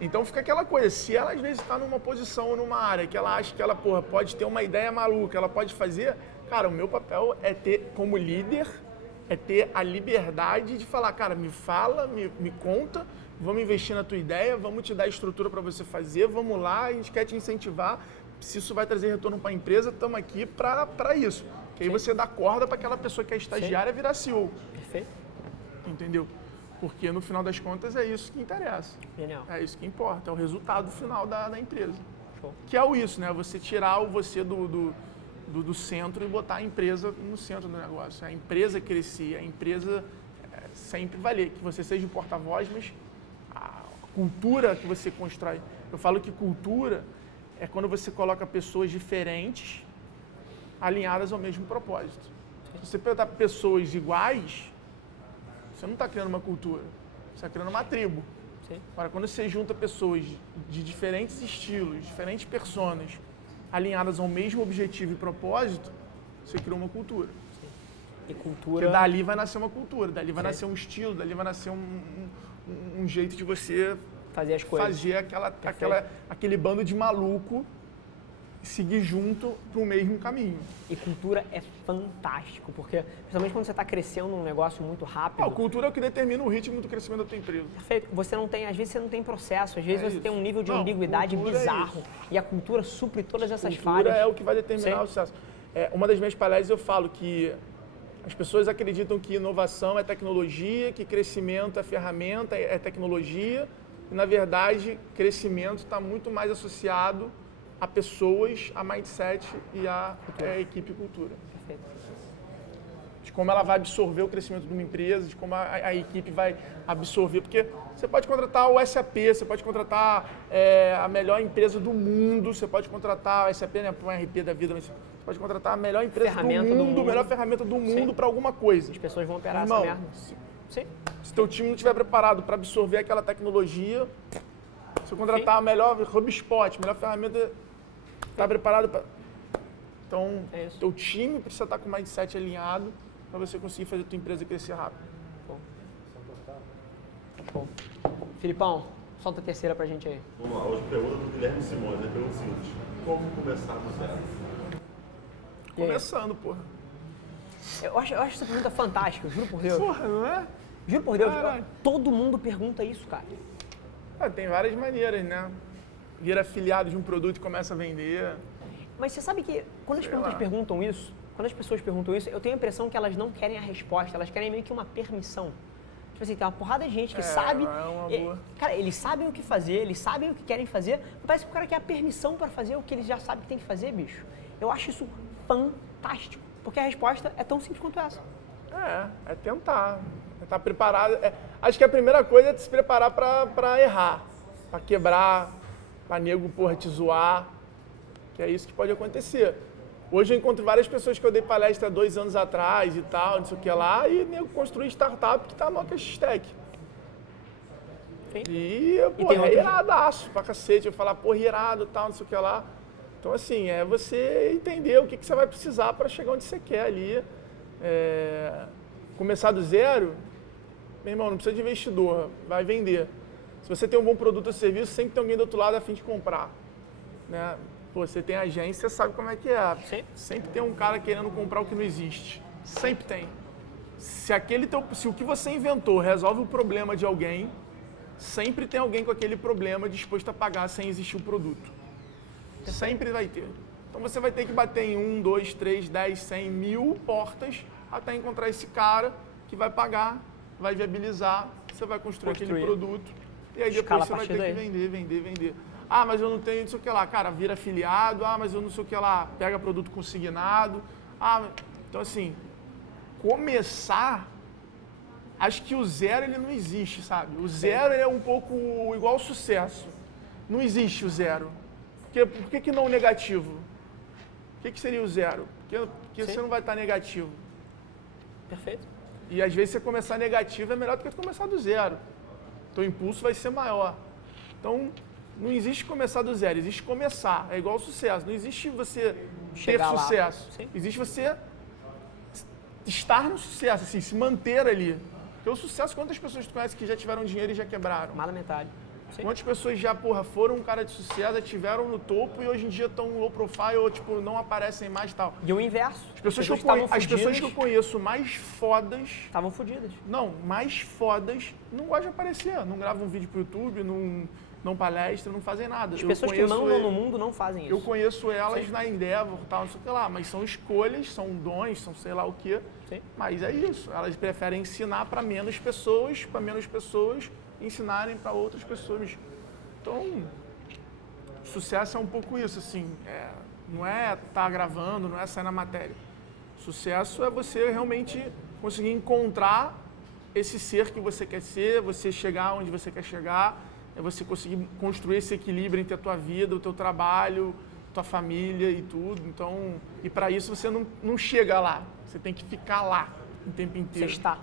Então fica aquela coisa, se ela às vezes está numa posição, numa área que ela acha que ela pode ter uma ideia maluca, ela pode fazer, cara, o meu papel é ter, como líder, é ter a liberdade de falar, cara, me fala, me conta, vamos investir na tua ideia, vamos te dar a estrutura para você fazer, vamos lá, a gente quer te incentivar. Se isso vai trazer retorno para a empresa, estamos aqui para isso. Que aí você dá corda para aquela pessoa que é estagiária virar CEO. Perfeito. Entendeu? Porque no final das contas é isso que interessa. Genial. É isso que importa, é o resultado final da empresa. Show. Que é isso, né? Você tirar você do centro e botar a empresa no centro do negócio. A empresa crescer, a empresa sempre valer. Que você seja o porta-voz, mas cultura que você constrói. Eu falo que cultura é quando você coloca pessoas diferentes alinhadas ao mesmo propósito. Se você pegar pessoas iguais, você não está criando uma cultura, você está criando uma tribo. Sim. Agora, quando você junta pessoas de diferentes estilos, diferentes personas, alinhadas ao mesmo objetivo e propósito, você cria uma cultura. Sim. E cultura... Porque dali vai nascer uma cultura, dali vai nascer um estilo, dali vai nascer um jeito de você fazer as coisas. Fazer aquele bando de maluco seguir junto para o mesmo caminho. E cultura é fantástico, porque principalmente quando você está crescendo num negócio muito rápido... A cultura é o que determina o ritmo do crescimento da tua empresa. Perfeito. Você não tem, às vezes você não tem processo, às vezes você tem um nível de ambiguidade bizarro. E a cultura supre todas essas falhas. Cultura é o que vai determinar o sucesso. Uma das minhas palestras eu falo que as pessoas acreditam que inovação é tecnologia, que crescimento é ferramenta, é tecnologia. E, na verdade, crescimento está muito mais associado a pessoas, a mindset e a equipe e cultura. Perfeito. De como ela vai absorver o crescimento de uma empresa, de como a equipe vai absorver. Porque você pode contratar o SAP, você pode contratar a melhor empresa do mundo, você pode contratar o SAP, né, um RP da vida, mas você pode contratar a melhor empresa do mundo, a melhor ferramenta do mundo para alguma coisa. As pessoas vão operar Irmão, essa merda. Sim. Se teu time não estiver preparado para absorver aquela tecnologia, se eu contratar a melhor HubSpot, a melhor ferramenta, está preparado para... Então, teu time precisa estar com o mindset alinhado para você conseguir fazer a tua empresa crescer rápido. Bom. Filipão, solta a terceira pra gente aí. Vamos lá, hoje pergunta do Guilherme Simões, ele pergunta o seguinte: como começar do zero? Começando, porra. Eu acho essa pergunta fantástica, juro por Deus. Porra, não é? Juro por Deus, Caralho. todo mundo pergunta isso, cara. Tem várias maneiras, né? Vira afiliado de um produto e começa a vender. Mas você sabe que quando as pessoas perguntam isso, eu tenho a impressão que elas não querem a resposta, elas querem meio que uma permissão. Tipo assim, tem uma porrada de gente que sabe... boa. Cara, eles sabem o que fazer, eles sabem o que querem fazer, mas parece que o cara quer a permissão para fazer o que eles já sabem que tem que fazer, bicho. Eu acho isso fantástico, porque a resposta é tão simples quanto essa. É tentar. É estar preparado. Acho que a primeira coisa é se preparar para errar, para quebrar, para nego, porra, te zoar, que é isso que pode acontecer. Hoje eu encontro várias pessoas que eu dei palestra 2 anos atrás e tal, não sei o que lá, e nego construir startup que tá maior que a X-Tech. Sim. E, pô, tem é outros- iradaço pra cacete. Eu falar, pô, irado, tal, não sei o que lá. Então, assim, é você entender o que você vai precisar para chegar onde você quer ali. Começar do zero, meu irmão, não precisa de investidor, vai vender. Se você tem um bom produto ou serviço, sempre tem alguém do outro lado a fim de comprar. Né? Pô, você tem agência, você sabe como é que é. Sim. Sempre tem um cara querendo comprar o que não existe. Sempre tem. Se o que você inventou resolve o problema de alguém, sempre tem alguém com aquele problema disposto a pagar sem existir o produto. Sempre vai ter. Então você vai ter que bater em 1, 2, 3, 10, 100, 1000 portas até encontrar esse cara que vai pagar, vai viabilizar, você vai construir aquele produto e aí depois Escala você a vai partir ter que vender. Ah, mas eu não tenho não sei o que lá. Cara, vira afiliado. Ah, mas eu não sei o que lá. Pega produto consignado. Então assim, começar, acho que o zero ele não existe, sabe? O zero ele é um pouco igual ao sucesso. Não existe o zero. Por que não o negativo? O que seria o zero? Porque você não vai estar negativo. Perfeito. E às vezes você começar negativo é melhor do que começar do zero. Então o impulso vai ser maior. Então não existe começar do zero, existe começar. É igual ao sucesso. Não existe você Chegar ter lá. sucesso. Sim. Existe você estar no sucesso, assim, se manter ali. Porque o sucesso, quantas pessoas tu conhece que já tiveram dinheiro e já quebraram? Mais da metade. Sim. Quantas pessoas já, foram um cara de sucesso, já tiveram no topo e hoje em dia estão low profile ou, não aparecem mais e tal. E o inverso. As pessoas que eu conheço mais fodas, estavam fodidas. mais fodas, não gostam de aparecer. Não gravam um vídeo pro YouTube, não palestra, não fazem nada. As pessoas que mandam no mundo não fazem isso. Eu conheço elas na Endeavor, tal, não sei o que lá, mas são escolhas, são dons, são sei lá o quê. Sim. Mas é isso, elas preferem ensinar para menos pessoas ensinarem para outras pessoas. Então, sucesso é um pouco isso, assim, não é estar gravando, não é sair na matéria. Sucesso é você realmente conseguir encontrar esse ser que você quer ser, você chegar onde você quer chegar, é você conseguir construir esse equilíbrio entre a tua vida, o teu trabalho, tua família e tudo. Então, e para isso você não chega lá, você tem que ficar lá o tempo inteiro. Você está.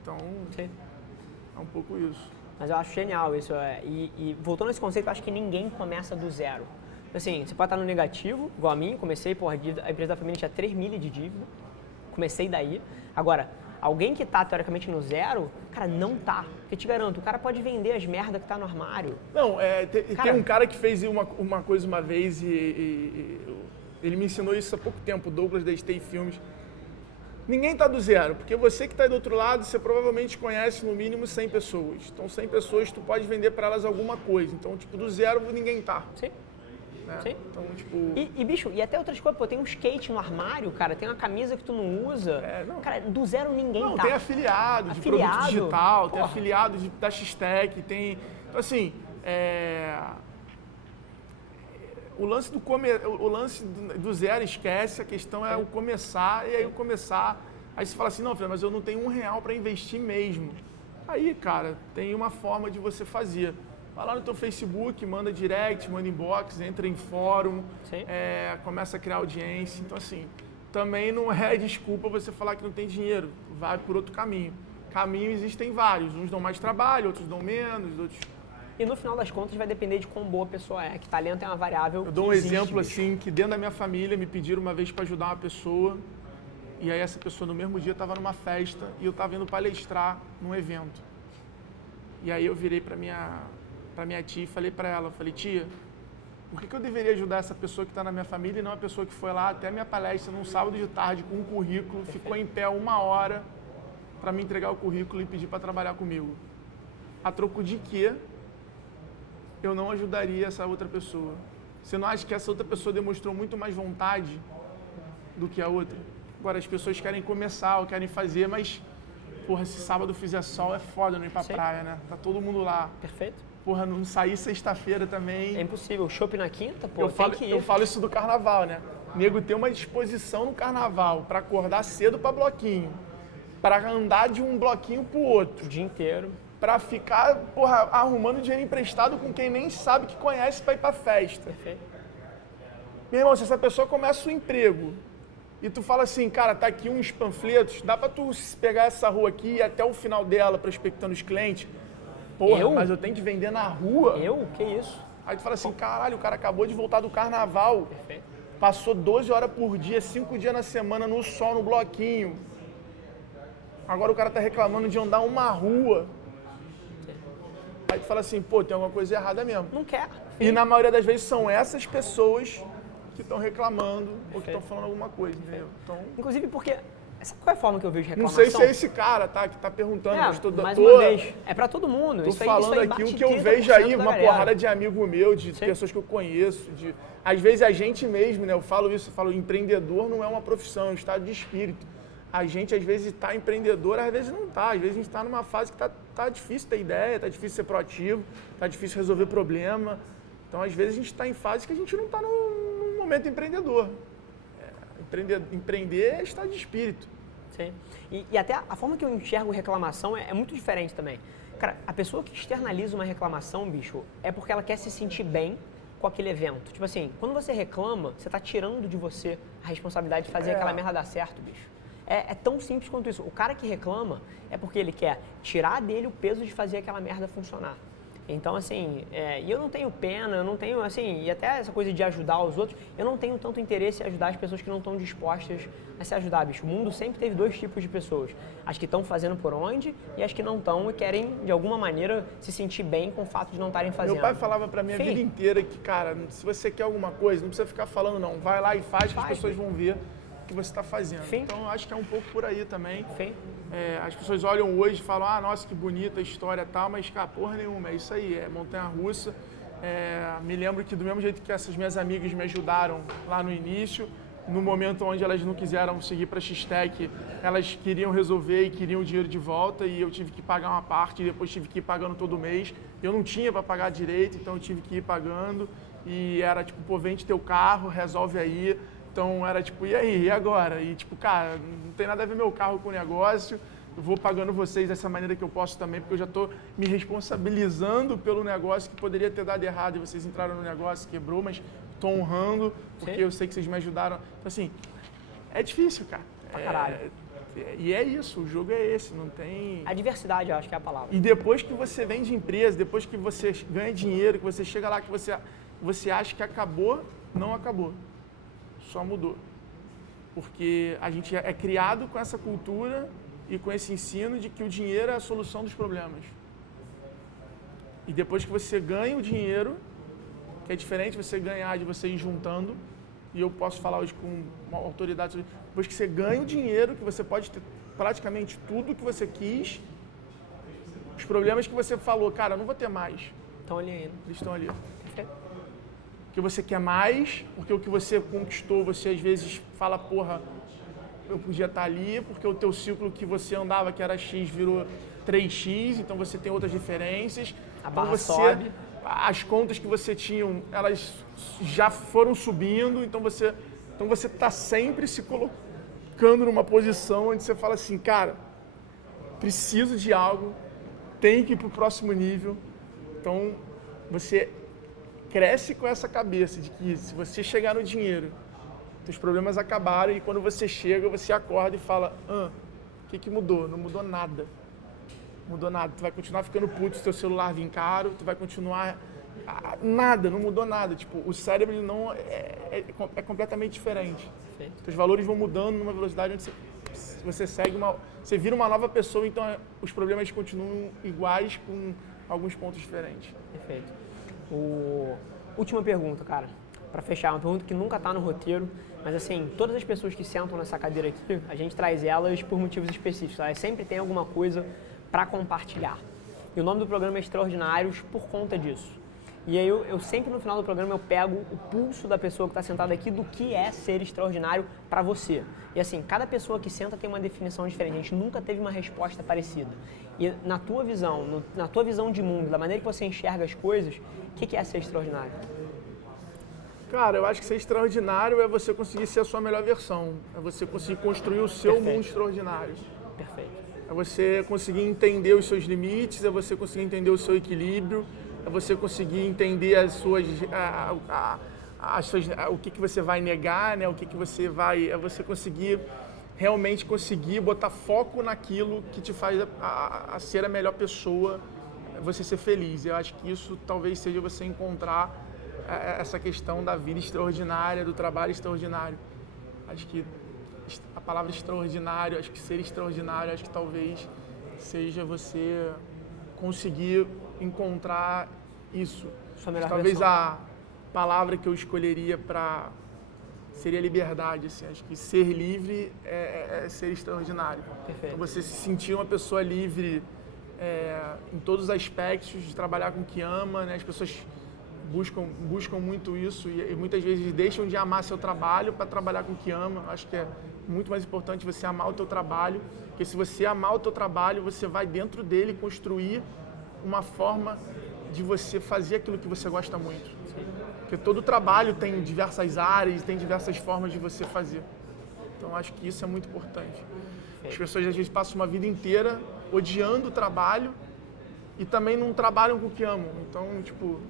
Então, Sim. é um pouco isso. Mas eu acho genial isso. E voltando a esse conceito, eu acho que ninguém começa do zero. Assim, você pode estar no negativo, igual a mim, comecei, a empresa da família tinha 3 milhas de dívida, comecei daí. Agora, alguém que tá teoricamente no zero, cara, não tá. Porque te garanto, o cara pode vender as merdas que tá no armário. Não, tem um cara que fez uma coisa uma vez e ele me ensinou isso há pouco tempo, o Douglas da Stay Filmes. Ninguém está do zero, porque você que está do outro lado, você provavelmente conhece no mínimo 100 pessoas. Então, 100 pessoas, tu pode vender para elas alguma coisa. Então, do zero, ninguém tá. Sim. Né? Sim. Então, bicho, e até outras coisas, tem um skate no armário, cara, tem uma camisa que tu não usa. Cara, do zero ninguém tá. Tem afiliado de produto digital, tem afiliado da X-Tech, tem... Então, assim, o lance do zero esquece, a questão é o começar, e aí o começar, aí você fala assim, não, filho, mas eu não tenho R$1 para investir mesmo. Aí, cara, tem uma forma de você fazer. Vai lá no teu Facebook, manda direct, manda inbox, entra em fórum, começa a criar audiência. Então, assim, também não é desculpa você falar que não tem dinheiro, vai por outro caminho. Caminhos existem vários, uns dão mais trabalho, outros dão menos, outros... E no final das contas vai depender de quão boa a pessoa é, que talento é uma variável. Eu dou um exemplo assim, que dentro da minha família me pediram uma vez para ajudar uma pessoa, e aí essa pessoa no mesmo dia estava numa festa e eu estava indo palestrar num evento. E aí eu virei para minha tia e falei para ela, tia, por que eu deveria ajudar essa pessoa que está na minha família e não a pessoa que foi lá até a minha palestra num sábado de tarde com um currículo, ficou em pé 1 hora para me entregar o currículo e pedir para trabalhar comigo? A troco de quê? Eu não ajudaria essa outra pessoa. Você não acha que essa outra pessoa demonstrou muito mais vontade do que a outra? Agora, as pessoas querem começar ou querem fazer, mas, se sábado fizer sol, é foda não ir pra praia, né? Tá todo mundo lá. Perfeito. Não sair sexta-feira também. É impossível. Shopping na quinta, eu falo isso do carnaval, né? Nego tem uma disposição no carnaval pra acordar cedo pra bloquinho, pra andar de um bloquinho pro outro. O dia inteiro. Pra ficar, arrumando dinheiro emprestado com quem nem sabe que conhece pra ir pra festa. Perfeito. Meu irmão, se essa pessoa começa o emprego e tu fala assim, cara, tá aqui uns panfletos, dá pra tu pegar essa rua aqui e ir até o final dela prospectando os clientes, porra, Eu? mas eu tenho que vender na rua. Eu? Que isso? Aí tu fala assim, caralho, o cara acabou de voltar do carnaval. Perfeito. Passou 12 horas por dia, 5 dias na semana no sol, no bloquinho. Agora o cara tá reclamando de andar uma rua. Aí tu fala assim, pô, tem alguma coisa errada mesmo. Não quer. E na maioria das vezes são essas pessoas que estão reclamando ou que estão falando alguma coisa, entendeu? Então, Inclusive porque, sabe qual é a forma que eu vejo não reclamação? sei se é esse cara, tá, que tá perguntando, mas mais uma vez, é pra todo mundo. Tô Isso falando aí aqui bate o que eu 30% vejo aí, da uma galera. porrada de amigo meu, de pessoas que eu conheço. Às vezes a gente mesmo, né? Eu falo isso, eu falo, empreendedor não é uma profissão, é um estado de espírito. A gente às vezes está empreendedor, às vezes não está. Às vezes a gente está numa fase que tá difícil ter ideia, tá difícil ser proativo, tá difícil resolver problema. Então às vezes a gente está em fase que a gente não está num momento empreendedor. Empreender é estado de espírito. Sim. E até a forma que eu enxergo reclamação é muito diferente também. Cara, a pessoa que externaliza uma reclamação, bicho, é porque ela quer se sentir bem com aquele evento. Tipo assim, quando você reclama, você tá tirando de você a responsabilidade de fazer aquela merda dar certo, bicho. É tão simples quanto isso. O cara que reclama é porque ele quer tirar dele o peso de fazer aquela merda funcionar. Então, assim, e eu não tenho pena, eu não tenho, assim, e até essa coisa de ajudar os outros, eu não tenho tanto interesse em ajudar as pessoas que não estão dispostas a se ajudar, bicho. O mundo sempre teve dois tipos de pessoas. As que estão fazendo por onde e as que não estão e querem, de alguma maneira, se sentir bem com o fato de não estarem fazendo. Meu pai falava pra mim a vida inteira que, cara, se você quer alguma coisa, não precisa ficar falando não. Vai lá e faz que as pessoas vão ver o que você está fazendo. Então, eu acho que é um pouco por aí também. As pessoas olham hoje e falam, ah, nossa, que bonita a história e tal, mas, cara, porra nenhuma, é isso aí, é montanha-russa. Me lembro que do mesmo jeito que essas minhas amigas me ajudaram lá no início, no momento onde elas não quiseram seguir para a X-Tech, elas queriam resolver e queriam o dinheiro de volta e eu tive que pagar uma parte e depois tive que ir pagando todo mês. Eu não tinha para pagar direito, então eu tive que ir pagando e era tipo, pô, vende teu carro, resolve aí. Então era tipo, e aí, e agora? E tipo, cara, não tem nada a ver meu carro com o negócio, eu vou pagando vocês dessa maneira que eu posso também, porque eu já estou me responsabilizando pelo negócio que poderia ter dado errado e vocês entraram no negócio, quebrou, mas estou honrando, porque eu sei que vocês me ajudaram. Então assim, é difícil, cara. Pra caralho. E é isso, o jogo é esse, não tem... A diversidade, eu acho que é a palavra. E depois que você vende empresa, depois que você ganha dinheiro, que você chega lá, que você acha que acabou, não acabou. Só mudou. Porque a gente é criado com essa cultura e com esse ensino de que o dinheiro é a solução dos problemas. E depois que você ganha o dinheiro, que é diferente você ganhar de você ir juntando, e eu posso falar hoje com uma autoridade sobre isso, depois que você ganha o dinheiro, que você pode ter praticamente tudo que você quis, os problemas que você falou, cara, eu não vou ter mais. Estão ali ainda. Eles estão ali. Porque você quer mais, porque o que você conquistou, você às vezes fala, porra, eu podia estar ali, porque o teu ciclo que você andava, que era X, virou 3X, então você tem outras referências. A barra então sobe. As contas que você tinha, elas já foram subindo, então você está sempre se colocando numa posição onde você fala assim, cara, preciso de algo, tenho que ir para o próximo nível. Então, você cresce com essa cabeça de que se você chegar no dinheiro, os problemas acabaram e quando você chega, você acorda e fala, o que mudou? Não mudou nada. Mudou nada. Tu vai continuar ficando puto se teu celular vir caro, tu vai continuar... Nada, não mudou nada. Tipo, o cérebro ele não é completamente diferente. Os valores vão mudando numa velocidade onde você segue você vira uma nova pessoa, então os problemas continuam iguais com alguns pontos diferentes. Perfeito. Última pergunta, cara, para fechar, uma pergunta que nunca tá no roteiro, mas assim, todas as pessoas que sentam nessa cadeira aqui, a gente traz elas por motivos específicos, elas sempre tem alguma coisa para compartilhar. E o nome do programa é Extraordinários por conta disso. E aí eu sempre no final do programa eu pego o pulso da pessoa que está sentada aqui do que é ser extraordinário para você. E assim, cada pessoa que senta tem uma definição diferente, a gente nunca teve uma resposta parecida. E na tua visão, na tua visão de mundo, da maneira que você enxerga as coisas, o que é ser extraordinário? Cara, eu acho que ser extraordinário é você conseguir ser a sua melhor versão, é você conseguir construir o seu mundo extraordinário. Perfeito. É você conseguir entender os seus limites, é você conseguir entender o seu equilíbrio, é você conseguir entender as suas, o que você vai negar, né? O que você vai, é você conseguir realmente conseguir botar foco naquilo que te faz a ser a melhor pessoa, você ser feliz. Eu acho que isso talvez seja você encontrar essa questão da vida extraordinária, do trabalho extraordinário. Acho que a palavra extraordinário, acho que ser extraordinário, acho que talvez seja você conseguir encontrar isso. Talvez a palavra que eu escolheria seria liberdade, assim. Acho que ser livre é ser extraordinário. Perfeito. Então, você se sentir uma pessoa livre em todos os aspectos, de trabalhar com o que ama, né? As pessoas buscam muito isso e muitas vezes deixam de amar seu trabalho para trabalhar com o que ama. Acho que é muito mais importante você amar o teu trabalho, porque se você amar o teu trabalho, você vai dentro dele construir uma forma de você fazer aquilo que você gosta muito. Porque todo trabalho tem diversas áreas, tem diversas formas de você fazer. Então acho que isso é muito importante. As pessoas às vezes passam uma vida inteira odiando o trabalho e também não trabalham com o que amam. Então, tipo,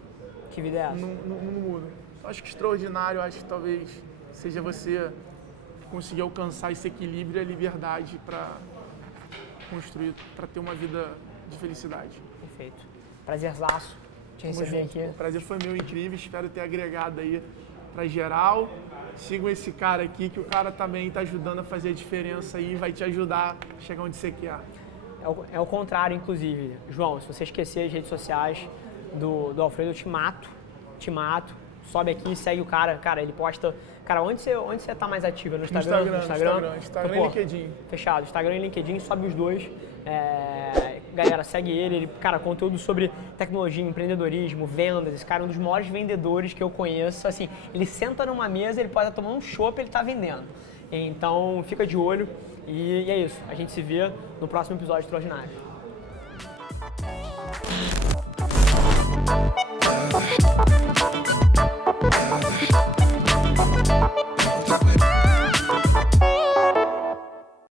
que vida é essa? Não muda. Acho que extraordinário, acho que talvez seja você conseguir alcançar esse equilíbrio e a liberdade para construir, para ter uma vida de felicidade. Perfeito. Prazerzaço te receber aqui. O prazer foi meu, incrível. Espero ter agregado aí para geral. Sigam esse cara aqui, que o cara também está ajudando a fazer a diferença aí, vai te ajudar a chegar onde você quer. É o contrário, inclusive. João, se você esquecer as redes sociais do Alfredo, eu te mato. Sobe aqui, segue o cara. Cara, ele posta... Cara, onde você tá mais ativa? No Instagram? No Instagram e LinkedIn. Fechado. Instagram e LinkedIn, sobe os dois. Galera, segue ele. Cara, conteúdo sobre tecnologia, empreendedorismo, vendas. Esse cara é um dos maiores vendedores que eu conheço. Assim, ele senta numa mesa, ele pode estar tomando um chopp, ele tá vendendo. Então, fica de olho. E é isso. A gente se vê no próximo episódio extraordinário.